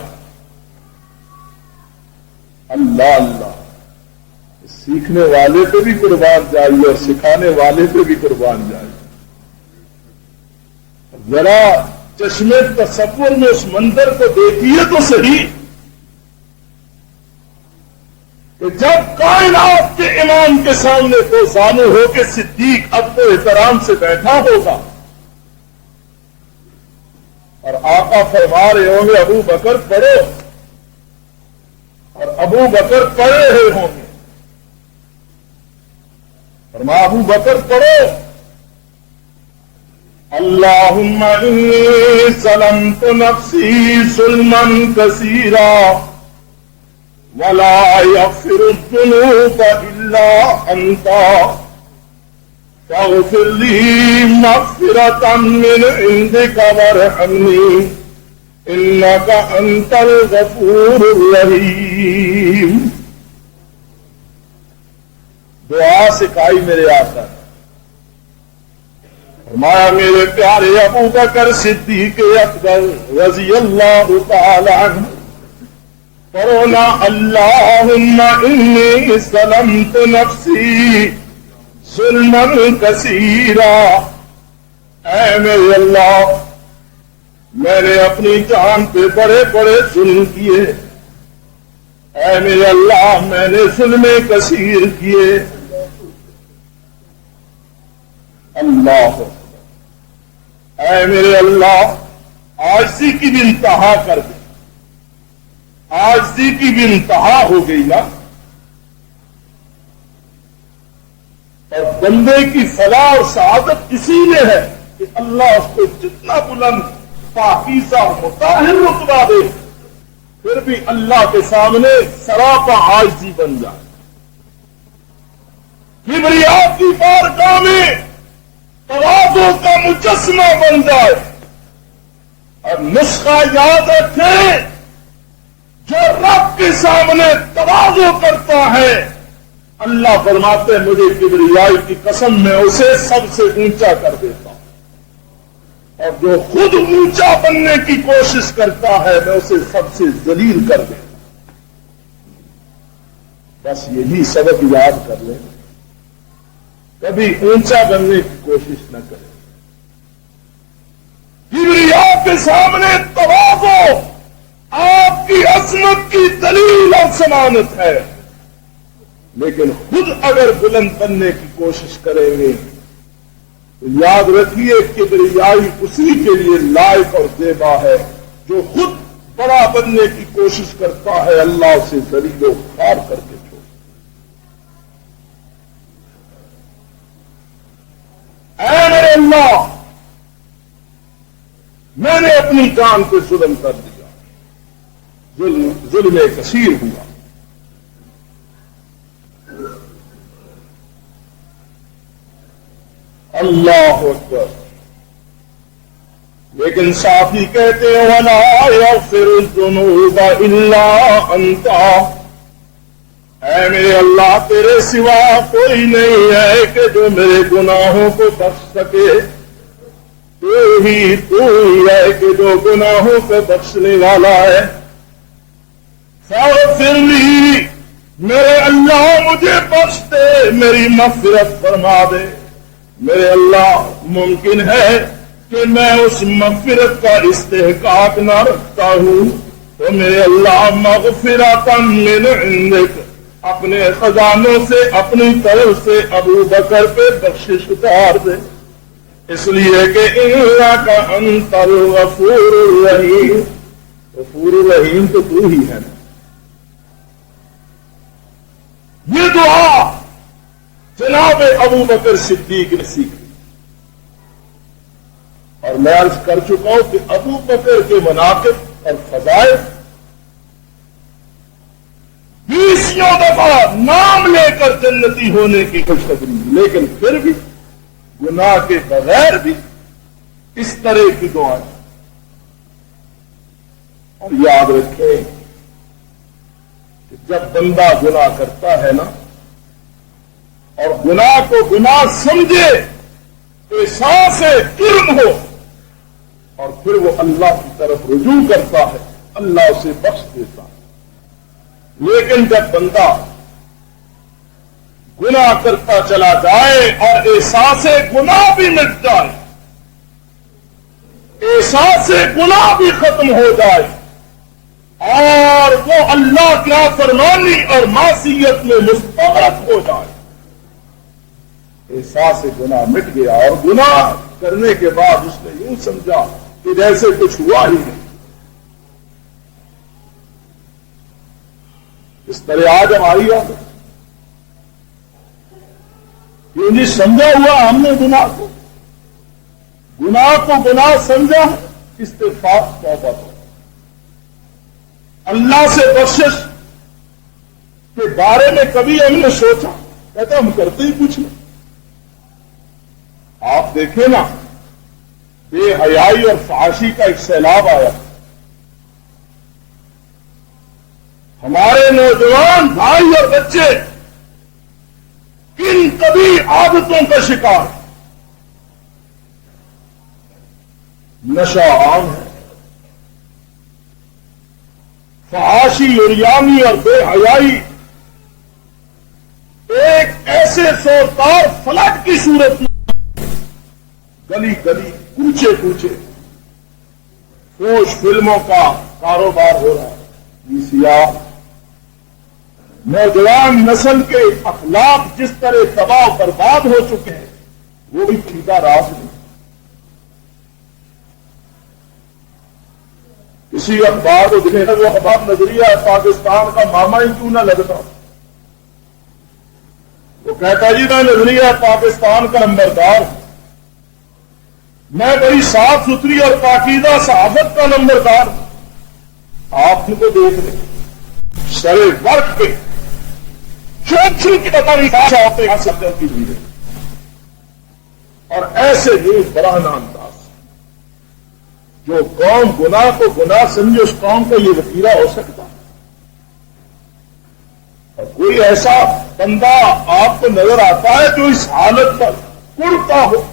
اللہ اللہ، سیکھنے والے پہ بھی قربان جائیے اور سکھانے والے پہ بھی قربان جائیے۔ ذرا چشمے تصور میں اس منظر کو دیکھیے تو صحیح کہ جب کائنات کے امام کے سامنے دو زانو ہو کے صدیق ادب و احترام سے بیٹھا ہوگا اور آقا فرما رہے ہوں گے ابو بکر پڑھو، اور ابو بکر پڑھ رہے ہوں گے، فرمایا ابو بکر پڑھو اللہم انی ظلمت نفسی ظلما کثیرا ولا یغفر الذنوب الا انت فاغفر لی مغفرة من عندک وارحمنی انک انت الغفور الرحیم۔ دعا سکھائی میرے آقا نے، فرمایا میرے پیارے ابو بکر صدیق اکبر رضی اللہ تعالی عنہ پڑھو نا اللہم انی ظلمت نفسی ظلما کثیرا، اے میرے اللہ میں نے اپنی جان پہ بڑے بڑے ظلم کیے، اے میرے اللہ میں نے ظلم کثیر کیے۔ اللہ اے میرے اللہ عاجزی کی بھی انتہا کر دے، عاجزی کی بھی انتہا ہو گئی نا، اور بندے کی فلاح اور سعادت اسی میں ہے کہ اللہ اس کو جتنا بلند پاکیزہ مطہر رتبہ دے پھر بھی اللہ کے سامنے سراپا عاجزی بن جائے، کبریا کی بارگاہ میں تواضع کا مجسمہ بن جائے۔ اور نسخہ یاد رکھیں، جو رب کے سامنے تواضع کرتا ہے اللہ فرماتے ہیں مجھے کبریائی کی قسم میں اسے سب سے اونچا کر دیتا ہوں، اور جو خود اونچا بننے کی کوشش کرتا ہے میں اسے سب سے ذلیل کر دیتا ہوں۔ بس یہی سبق یاد کر لیں، کبھی اونچا بننے کی کوشش نہ کریں۔ کبریا کے سامنے تواضع آپ کی عظمت کی دلیل اور ضمانت ہے، لیکن خود اگر بلند بننے کی کوشش کریں گے تو یاد رکھیے کبریائی اسی کے لیے لائق اور زیبا ہے جو خود بڑا بننے کی کوشش کرتا ہے، اللہ اسے ذلیل و خوار کر کے چھوڑ۔ اے میرے اللہ، میں نے اپنی جان پہ ظلم کر دیا، ظلم کثیر ہوا۔ اللہ اکبر۔ لیکن ساتھ ہی کہتے ہیں وَلَا يَغْفِرُ الذُّنُوبَ إِلَّا أَنْتَ، اے میرے اللہ تیرے سوا کوئی نہیں ہے کہ جو میرے گناہوں کو بخش سکے، تو ہی ہے کہ جو گناہوں کو بخشنے والا ہے۔ فاغفر لی، میرے اللہ مجھے بخش دے، میری مغفرت فرما دے۔ میرے اللہ ممکن ہے کہ میں اس مغفرت کا استحقاق نہ رکھتا ہوں، تو میرے اللہ مغفرۃ من عندک، اپنے خزانوں سے اپنی طرف سے ابو بکر پہ بخشش اتار دے، اس لیے کہ انک انت الغفور الرحیم۔ غفور الرحیم تو تو ہی ہے نا۔ یہ دعا جناب ابو بکر صدیق نے سیکھی، اور میں عرض کر چکا ہوں کہ ابو بکر کے مناقب اور فضائل 20 دفعہ نام لے کر جنتی ہونے کی خوشخبری، لیکن پھر بھی گناہ کے بغیر بھی اس طرح کی دعائیں۔ اور یاد رکھیں کہ جب بندہ گناہ کرتا ہے نا، اور گناہ کو گناہ سمجھے، احساس علم ہو، اور پھر وہ اللہ کی طرف رجوع کرتا ہے، اللہ اسے بخش دیتا ہے۔ لیکن جب بندہ گناہ کرتا چلا جائے اور احساس گناہ بھی مٹ جائے، احساس گناہ بھی ختم ہو جائے، اور وہ اللہ کی نافرمانی اور معصیت میں مستغرق ہو جائے، احساس گناہ مٹ گیا، اور گناہ کرنے کے بعد اس نے یوں سمجھا کہ جیسے کچھ ہوا ہی نہیں۔ اس طرح آج ہماری عادت، کیوں جی سمجھا ہوا ہم نے گناہ کو گناہ سمجھا، استغفار توبہ کو، اللہ سے بخشش کے بارے میں کبھی ہم نے سوچا؟ کہتا ہم کرتے ہی کچھ نہیں۔ آپ دیکھیں نا، بے حیائی اور فحاشی کا ایک سیلاب آیا، ہمارے نوجوان بھائی اور بچے کن کبھی عادتوں کا شکار، نشہ عام ہے، فحاشی، عریانی اور بے حیائی ایک ایسے زوردار فلٹ کی صورت میں گلی گلی، کوچے کوچے فوش فلموں کا کاروبار ہو رہا ہے۔ VCR، نوجوان نسل کے اخلاق جس طرح تباہ و برباد ہو چکے ہیں، وہ بھی ٹھیکا راز نہیں۔ کسی اخبار کو دیکھیں، وہ اخبار نظریہ پاکستان کا ماما ہی کیوں نہ لگتا، وہ کہتا جی میں نظریہ پاکستان کا نمبردار ہوں، میں بڑی صاف ستھری اور پاکیزہ صحافت کا نمبردار ہوں۔ آپ ان کو دیکھ لیں، سرے ورک پہ چھوٹی کی پتہ نہیں چاہتے یہاں سب کی بھیڑ، اور ایسے ہی براہنا انداز، جو قوم گناہ کو گناہ سمجھے، اس قوم کا یہ وتیرہ ہو سکتا ہے؟ اور کوئی ایسا بندہ آپ کو نظر آتا ہے جو اس حالت پر کڑتا ہو؟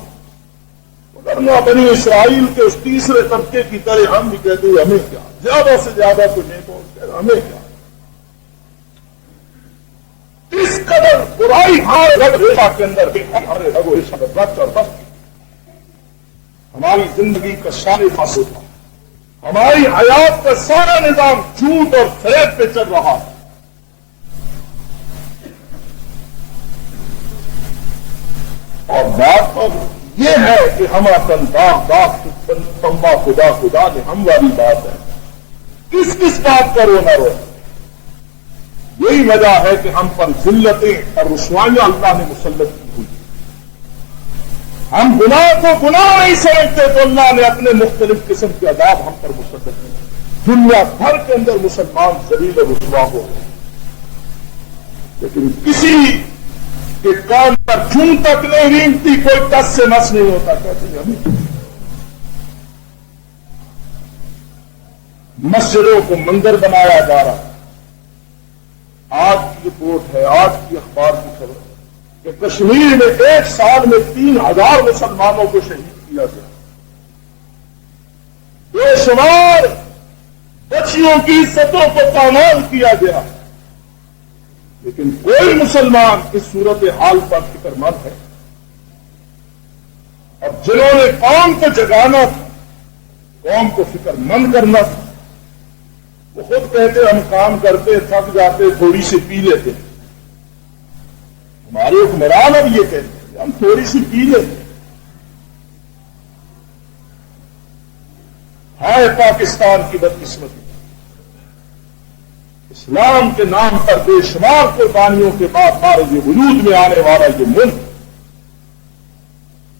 ورنہ بنی اسرائیل کے اس تیسرے طبقے کی طرح ہم بھی کہتے ہیں ہمیں کیا، زیادہ سے زیادہ کوئی نہیں بولتے، ہمیں کیا، اس قدر برائی ہمارے رگ ریشہ کے اندر بھی، ہمارے رگ و ریشہ میں رکھ اور بس ہماری زندگی کا سارے پاس ہوتا، ہماری حیات کا سارا نظام جھوٹ اور فریب پہ چل رہا ہے۔ اور بات اب یہ ہے کہ ہمارا تنباہ داغ تنبا خدا خدا نے ہم والی بات ہے کس کس بات پر رونا رو؟ یہی وجہ ہے کہ ہم پر ذلتیں اور رسوائیاں اللہ نے مسلط کی ہوئی. ہم گناہ کو گناہ نہیں سمجھتے تو اللہ نے اپنے مختلف قسم کے عذاب ہم پر مسلط کیے. دنیا بھر کے اندر مسلمان ذلیل اور رسوا ہو گئے، لیکن کسی کے کان پر چون تک نہیں رینگتی، کوئی ٹس سے مس نہیں ہوتا. کہتے ہیں ہمیں مسجدوں کو مندر بنایا جا رہا. آج کی رپورٹ ہے، آج کی اخبار کی خبر کہ کشمیر میں ایک سال میں 3000 مسلمانوں کو شہید کیا گیا. بے شمار بچیوں کی عزتوں کو پامال کیا گیا، لیکن کوئی مسلمان اس صورت حال پر فکر مند ہے. اب جنہوں نے قوم کو جگانا تھا، قوم کو فکر مند کرنا تھا، وہ خود کہتے ہم کام کرتے تھک جاتے تھوڑی سی پی لیتے. ہمارے حکمران اب یہ کہتے ہیں ہم تھوڑی سی پی لیتے. ہائے پاکستان کی بدقسمتی، اسلام کے نام پر بے شمار قربانیوں کے بعد ہمارے وجود میں آنے والا یہ ملک،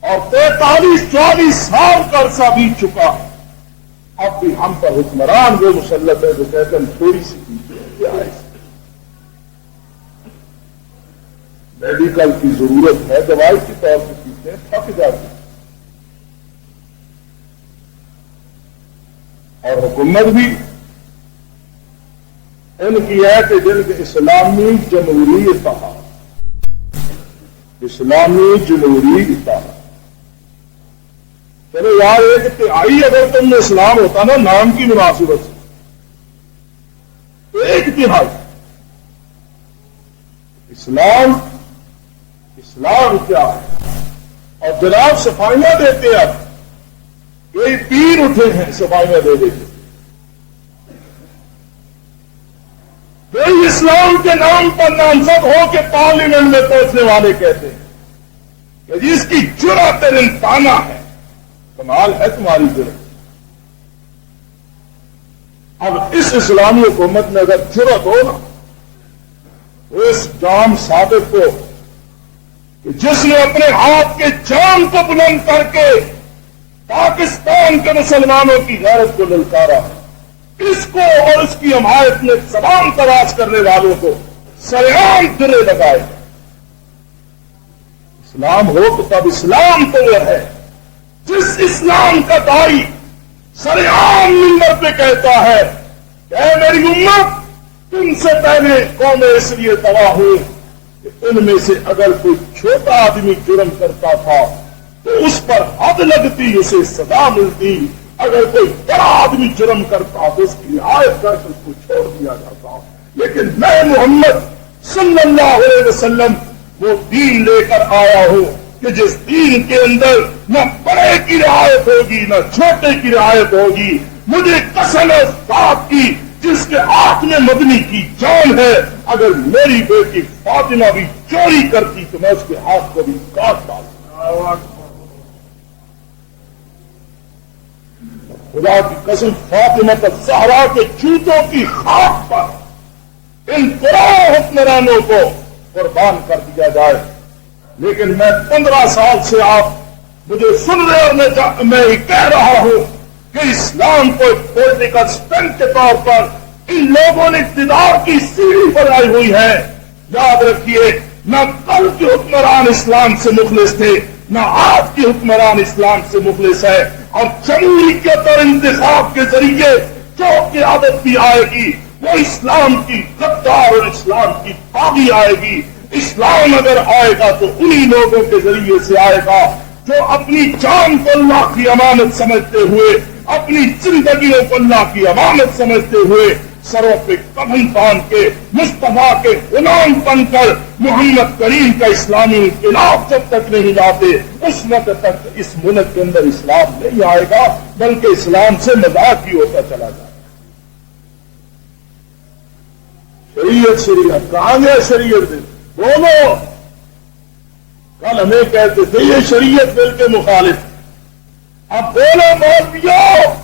اور 43-44 سال کا عرصہ بیت چکا، اب بھی ہم پر حکمران وہ مسلط ہے جو کہتے ہیں تھوڑی سی پیتے ہیں. میڈیکل کی ضرورت ہے، دوائی کے طور پہ پیتے ہیں، تھک جاتے ہیں. اور حکومت بھی ان کی ہے کہ جن کے اسلامی جمہوری اتحاد، اسلامی جمہوری اتحاد. چلو یار ایک تہائی اگر تم میں اسلام ہوتا نا نام کی مناسبت سے، ایک تہائی اسلام کیا ہے؟ اور جناب صفائیاں دیتے ہیں، کوئی پیر اٹھے ہیں صفائیاں دے دیتے، کوئی اسلام کے نام پر نامزد ہو کے پارلیمنٹ میں پہنچنے والے کہتے ہیں کہ جس کی جرأت انسانہ ہے. کمال ہے تمہاری جرأت. اب اس اسلامی حکومت میں اگر جرأت ہو نا تو اس جام ثابت کو کہ جس نے اپنے ہاتھ کے جام کو بلند کر کے پاکستان کے مسلمانوں کی غیرت کو للکارا، اس کو اور اس کی حمایت میں زبان تراش کرنے والوں کو سرعام درے لگائے. اسلام ہو تو تب اسلام تو وہ ہے جس اسلام کا داعی سرعام منبر پہ کہتا ہے کہ اے میری امت، تم سے پہلے قومیں اس لیے تباہ ہوئی کہ ان میں سے اگر کوئی چھوٹا آدمی جرم کرتا تھا تو اس پر حد لگتی، اسے سزا ملتی. اگر کوئی بڑا آدمی جرم کرتا تو اس کی رعایت کر کے اس کو چھوڑ دیا جاتا. لیکن میں محمد صلی اللہ علیہ وسلم وہ دین لے کر آیا ہوں کہ جس دین کے اندر نہ بڑے کی رعایت ہوگی نہ چھوٹے کی رعایت ہوگی. مجھے قسم ہے ذات کی جس کے ہاتھ میں مدنی کی جان ہے، اگر میری بیٹی فاطمہ بھی چوری کرتی تو میں اس کے ہاتھ کو بھی کاٹ ڈالتا. خدا کی قسم فاطمہ الزہرا کے جوتوں کی خاک پر ان پرانے حکمرانوں کو قربان کر دیا جائے. لیکن میں 15 سال سے آپ مجھے سن رہے اور میں یہ کہہ رہا ہوں کہ اسلام کو ایک پولیٹیکل اسٹنٹ کے طور پر ان لوگوں نے اقتدار کی سیڑھی بنائی ہوئی ہے. یاد رکھیے، نہ کل کے حکمران اسلام سے مخلص تھے، نہ آج کے حکمران اسلام سے مخلص ہے. اور جمہوریت اور انتخاب کے ذریعے جو قیادت بھی آئے گی وہ اسلام کی غدار اور اسلام کی باغی آئے گی. اسلام اگر آئے گا تو انہی لوگوں کے ذریعے سے آئے گا جو اپنی جان کو اللہ کی امانت سمجھتے ہوئے، اپنی زندگیوں کو اللہ کی امانت سمجھتے ہوئے سروں پہ کفن باندھ کے مصطفیٰ کے غلام بن کر محمد کریم کا اسلامی انقلاب جب تک نہیں لاتے اس وقت تک اس ملک کے اندر اسلام نہیں آئے گا، بلکہ اسلام سے مذاق ہی ہوتا چلا جائے. شریعت کہاں گیا؟ شریعت بولو. کل ہمیں کہتے تھے یہ شریعت بل کے مخالف، اب بولو مولویوں،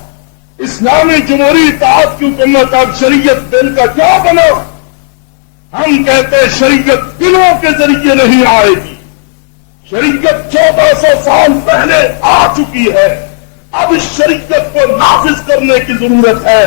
اسلامی جمہوری اتحاد کی حکومت اب شریعت بل کا کیا بنا؟ ہم کہتے ہیں شریعت بلوں کے ذریعے نہیں آئے گی، شریعت 1400 سال پہلے آ چکی ہے، اب اس شریعت کو نافذ کرنے کی ضرورت ہے۔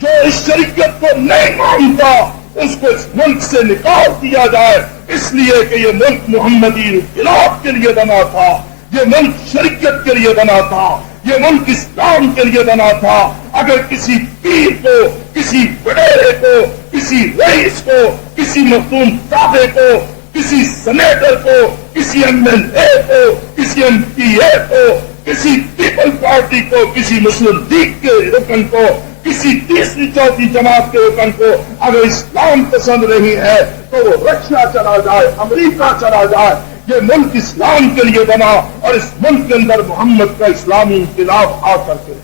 جو اس شریعت کو نہیں مانتا اس کو اس ملک سے نکال دیا جائے، اس لیے کہ یہ ملک محمدی انقلاب کے لیے بنا تھا، یہ ملک شریعت کے لیے بنا تھا، یہ ملک اسلام کے لیے بنا تھا۔ اگر کسی پیر کو، کسی وڈیرے کو، کسی رئیس کو، کسی مخدوم صاحب کو، کسی سینیٹر کو، کسی ایم ایل اے کو، کسی ایم پی اے کو، کسی پیپل پارٹی کو، کسی مسلم لیگ کے رکن کو، کسی تیسری چوتھی جماعت کے رکن کو اگر اسلام پسند نہیں ہے تو وہ رشیا چلا جائے، امریکہ چلا جائے۔ یہ ملک اسلام کے لیے بنا اور اس ملک کے اندر محمد کا اسلامی انقلاب آ کر کے،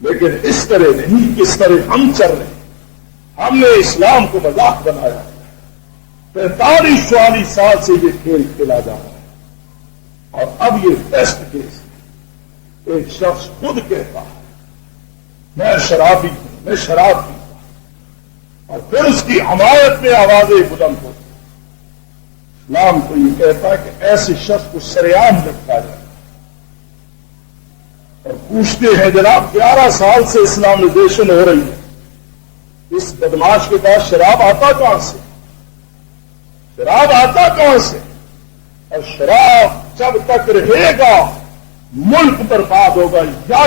لیکن اس طرح نہیں، اس طرح ہم چل رہے ہیں۔ ہم نے اسلام کو مذاق بنایا، 45-44 سال سے یہ کھیل کھیلا جا رہا ہے، اور اب یہ ٹیسٹ کیس ایک شخص خود کہتا ہے میں شرابی ہوں، میں شراب پیتا ہوں، اور پھر اس کی حمایت میں آوازیں بلند ہوتی۔ اسلام تو یہ کہتا ہے کہ ایسے شخص کو سریعام لٹکا جائے، اور پوچھتے ہیں جناب 11 سال سے اسلامائزیشن ہو رہی ہے، اس بدماش کے پاس شراب آتا کہاں سے؟ شراب آتا کہاں سے؟ اور شراب جب تک رہے گا ملک برباد ہوگا۔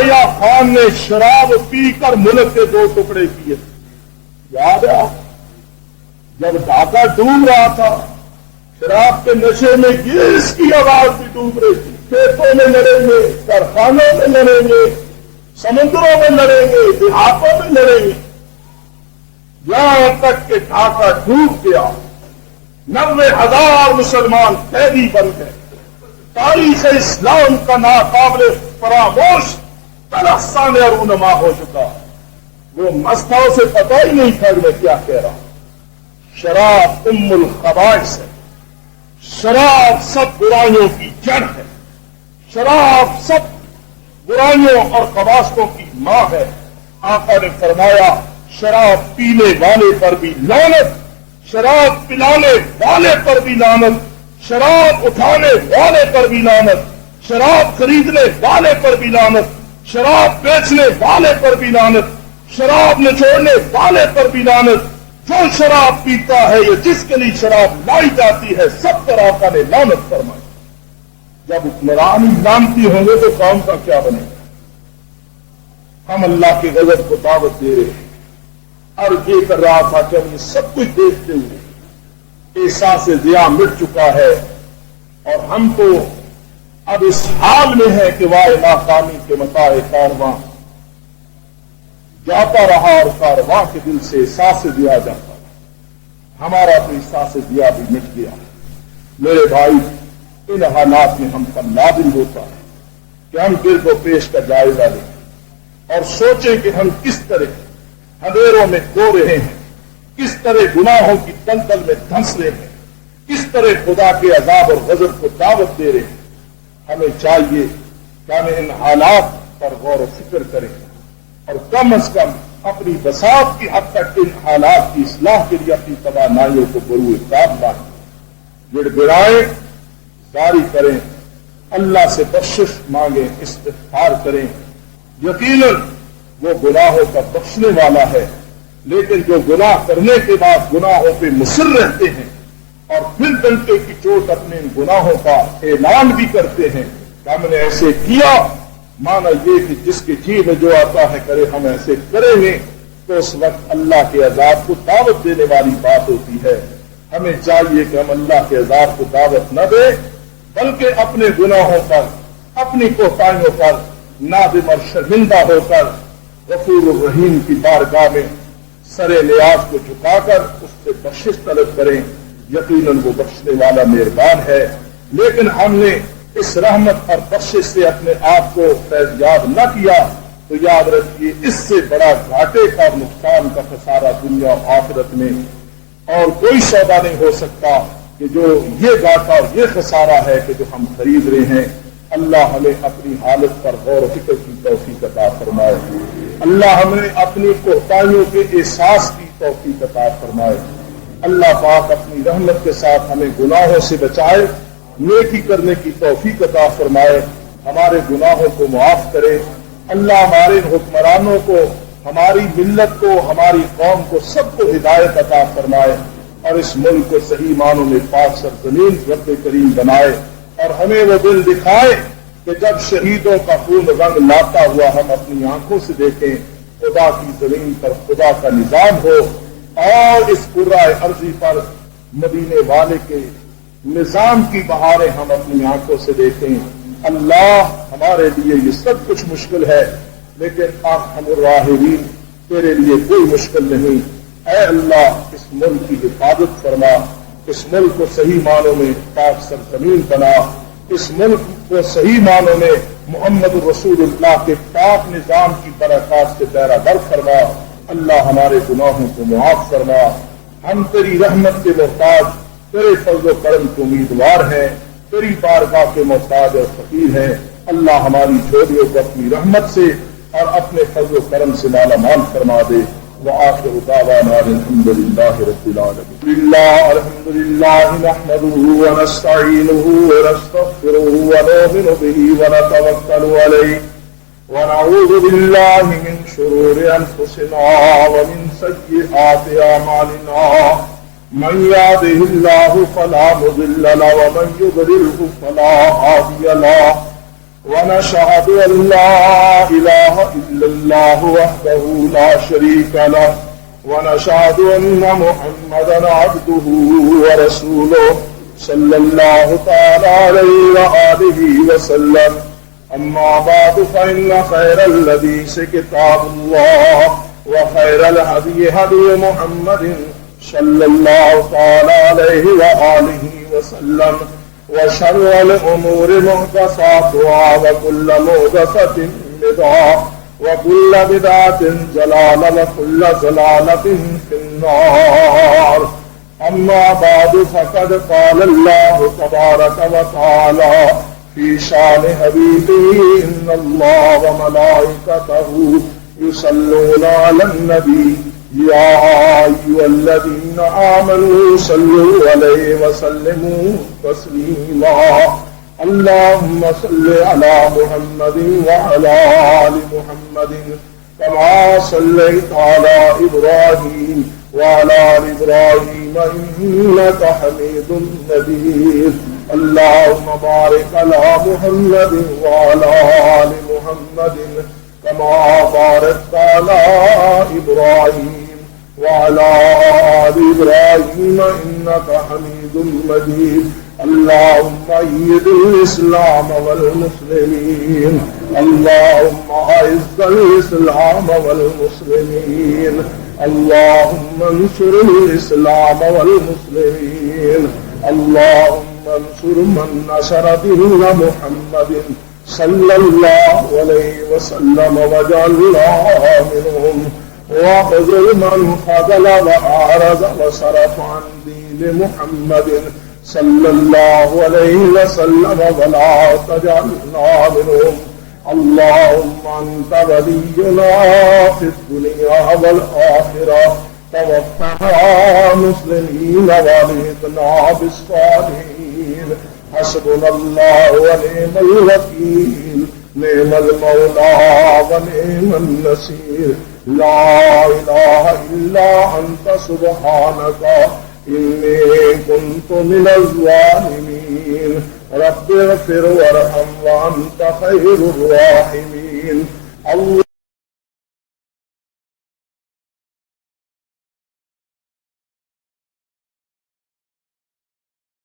یا خان نے شراب پی کر ملک کے 2 ٹکڑے کیے، یاد ہے؟ جب ڈھاکہ ڈوب رہا تھا شراب کے نشے میں اس کی آواز بھی ڈوب رہی تھی۔ کھیتوں میں لڑیں گے، کارخانوں میں لڑیں گے، سمندروں میں لڑیں گے، دیہاتوں میں لڑیں گے، یہاں تک کہ ڈھاکہ ڈوب گیا، 90,000 مسلمان قیدی بن گئے۔ تاریخ اسلام کا ناقابل فراموش تلسان رونما ہو چکا۔ وہ مستوں سے پتہ ہی نہیں تھا میں کیا کہہ رہا ہوں۔ شراب ام الخبائث ہے، شراب سب برائیوں کی جڑ ہے، شراب سب برائیوں اور خباثتوں کی ماں ہے۔ آقا نے فرمایا شراب پینے والے پر بھی لعنت، شراب پلانے والے پر بھی لعنت، شراب اٹھانے والے پر بھی لعنت، شراب خریدنے والے پر بھی لعنت، شراب بیچنے والے پر بھی لعنت، شراب نچوڑنے والے پر بھی لعنت۔ جو شراب پیتا ہے یا جس کے لیے شراب لائی جاتی ہے سب پر آقا نے لعنت فرمائی۔ جب حکمران ہی لعنتی ہوں گے تو قوم کا کیا بنے گا؟ ہم اللہ کے غضب کو دعوت دے رہے ہیں، اور یہ کر رہا تھا کہ ہم یہ سب کچھ دیکھتے ہوئے احساس ضیاء مٹ چکا ہے، اور ہم تو اب اس حال میں ہے کہ وائے ناکامی کے متاع کارواں جاتا رہا اور کارواں کے دل سے احساس ضیاء جاتا رہا۔ ہمارا تو احساس ضیاء بھی مٹ گیا۔ میرے بھائی، ان حالات میں ہم پر لازم ہوتا ہے کہ ہم گرد و پیش کا جائزہ لیں اور سوچیں کہ ہم کس طرح اندھیروں میں کھو رہے ہیں، کس طرح گناہوں کی دلدل میں دھنس رہے ہیں، کس طرح خدا کے عذاب اور غضب کو دعوت دے رہے ہیں۔ ہمیں چاہیے کہ ہم ان حالات پر غور و فکر کریں اور کم از کم اپنی بساط کی حد تک ان حالات کی اصلاح کے لیے اپنی توانائیوں کو بروئے کام لائیں، گڑ گڑائیں، جاری کریں، اللہ سے بخشش مانگیں، استغفار کریں۔ یقیناً وہ گناہوں کا بخشنے والا ہے، لیکن جو گناہ کرنے کے بعد گناہوں پہ مصر رہتے ہیں اور پھر ڈنڈے کی چوٹ اپنے ان گناہوں کا اعلان بھی کرتے ہیں کہ ہم نے ایسے کیا، مانا یہ کہ جس کے جی میں جو آتا ہے کرے، ہم ایسے کریں گے، تو اس وقت اللہ کے عذاب کو دعوت دینے والی بات ہوتی ہے۔ ہمیں چاہیے کہ ہم اللہ کے عذاب کو دعوت نہ دیں، بلکہ اپنے گناہوں پر، اپنی کوتاہیوں پر نادم اور شرمندہ ہو کر غفور الرحیم کی بارگاہ میں سر نیاز کو جھکا کر اس سے بخشش طلب کریں۔ یقیناً وہ بخشنے والا مہربان ہے، لیکن ہم نے اس رحمت اور بخشش سے اپنے آپ کو فیضیاب نہ کیا تو یاد رکھیے اس سے بڑا گھاٹے کا اور نقصان کا خسارہ دنیا اور آخرت میں اور کوئی سودا نہیں ہو سکتا کہ جو یہ گھاٹا اور یہ خسارہ ہے کہ جو ہم خرید رہے ہیں اللہ ہمیں اپنی حالت پر غور و فکر کی توفیق عطا فرمائے، اللہ ہمیں اپنی کوتاہیوں کے احساس کی توفیق عطا فرمائے، اللہ پاک اپنی رحمت کے ساتھ ہمیں گناہوں سے بچائے، نیکی کرنے کی توفیق عطا فرمائے، ہمارے گناہوں کو معاف کرے، اللہ ہمارے حکمرانوں کو، ہماری ملت کو، ہماری قوم کو، سب کو ہدایت عطا فرمائے اور اس ملک کو صحیح معنوں میں پاک سرزمین رب کریم بنائے، اور ہمیں وہ دل دکھائے کہ جب شہیدوں کا خون رنگ لاتا ہوا ہم اپنی آنکھوں سے دیکھیں، خدا کی زمین پر خدا کا نظام ہو اور اس کرۂ ارضی پر مدینے والے کے نظام کی بہاریں ہم اپنی آنکھوں سے دیکھیں۔ اللہ ہمارے لیے یہ سب کچھ مشکل ہے، لیکن ارحم الراحمین تیرے لیے کوئی مشکل نہیں۔ اے اللہ اس ملک کی حفاظت فرما، اس ملک کو صحیح معنوں میں پاک سرزمین بنا، اس ملک کو صحیح معنوں میں محمد رسول اللہ کے پاک نظام کی برکات سے بیرہ در فرما۔ اللہ ہمارے گناہوں کو معاف فرما، ہم تیری رحمت کے محتاج، تیرے فضل و کرم کے امیدوار ہیں، تیری بارگاہ کے محتاج اور فقیر ہیں۔ اللہ ہماری جھولیوں کو اپنی رحمت سے اور اپنے فضل و کرم سے مالا مال فرما دے۔ وآخر دعوانا الحمد للہ رب العالمین۔ الحمد للہ نحمده ونستعینه ونستغفره ونؤمن به ونتوکل علیہ ونعوذ باللہ من شرور انفسنا ومن سیئات اعمالنا، من يهده الله فلا مضل له ومن يضلل فلا هادي له، ونشهد أن لا إله إلا الله وحده لا شريك له، ونشهد أن محمدا عبده ورسوله صلى الله تعالى عليه وآله وسلم۔ أما بعد فإن خير الحديث كتاب الله، وخير الهدي هدي محمد صلى الله تعالى عليه وآله وسلم، وشر الأمور محدثاتها وكل محدثة بدعة وكل بدعة ضلالة وكل ضلالة في النار۔ أما بعد فقد قال الله تبارك وتعالى في شان حبيبه إن الله وملائكته يصلون على النبي يا أيها الذين آمنوا صلوا عليه وسلموا تسليما۔ اللهم صل على محمد وعلى آل محمد كما صليت على إبراهيم وعلى آل إبراهيم إنك حميد مجيد۔ اللهم بارك على محمد وعلى آل محمد كما باركت على إبراهيم وعلى آل إبراهيم إنك حميد مجيد۔ اللهم أيد الإسلام والمسلمين، اللهم أعز الإسلام والمسلمين، اللهم انصر الإسلام والمسلمين، اللهم انصر من نصر دين محمد صلى الله عليه وسلم واجعلنا منهم، واخذل من خذل وأعرض وصرف عن دين محمد صلى الله عليه وسلم ولا تجعلنا منهم۔ اللهم أنت ولينا في الدنيا والآخرة، توفنا مسلمين والحقنا بالصالحين۔ حسبنا الله ونعم الوكيل، نعم المولى ونعم النصير، لا إله إلا أنت سبحانك إني كنت من الظالمين۔ رب اغفر وارحم وأنت خير الراحمين۔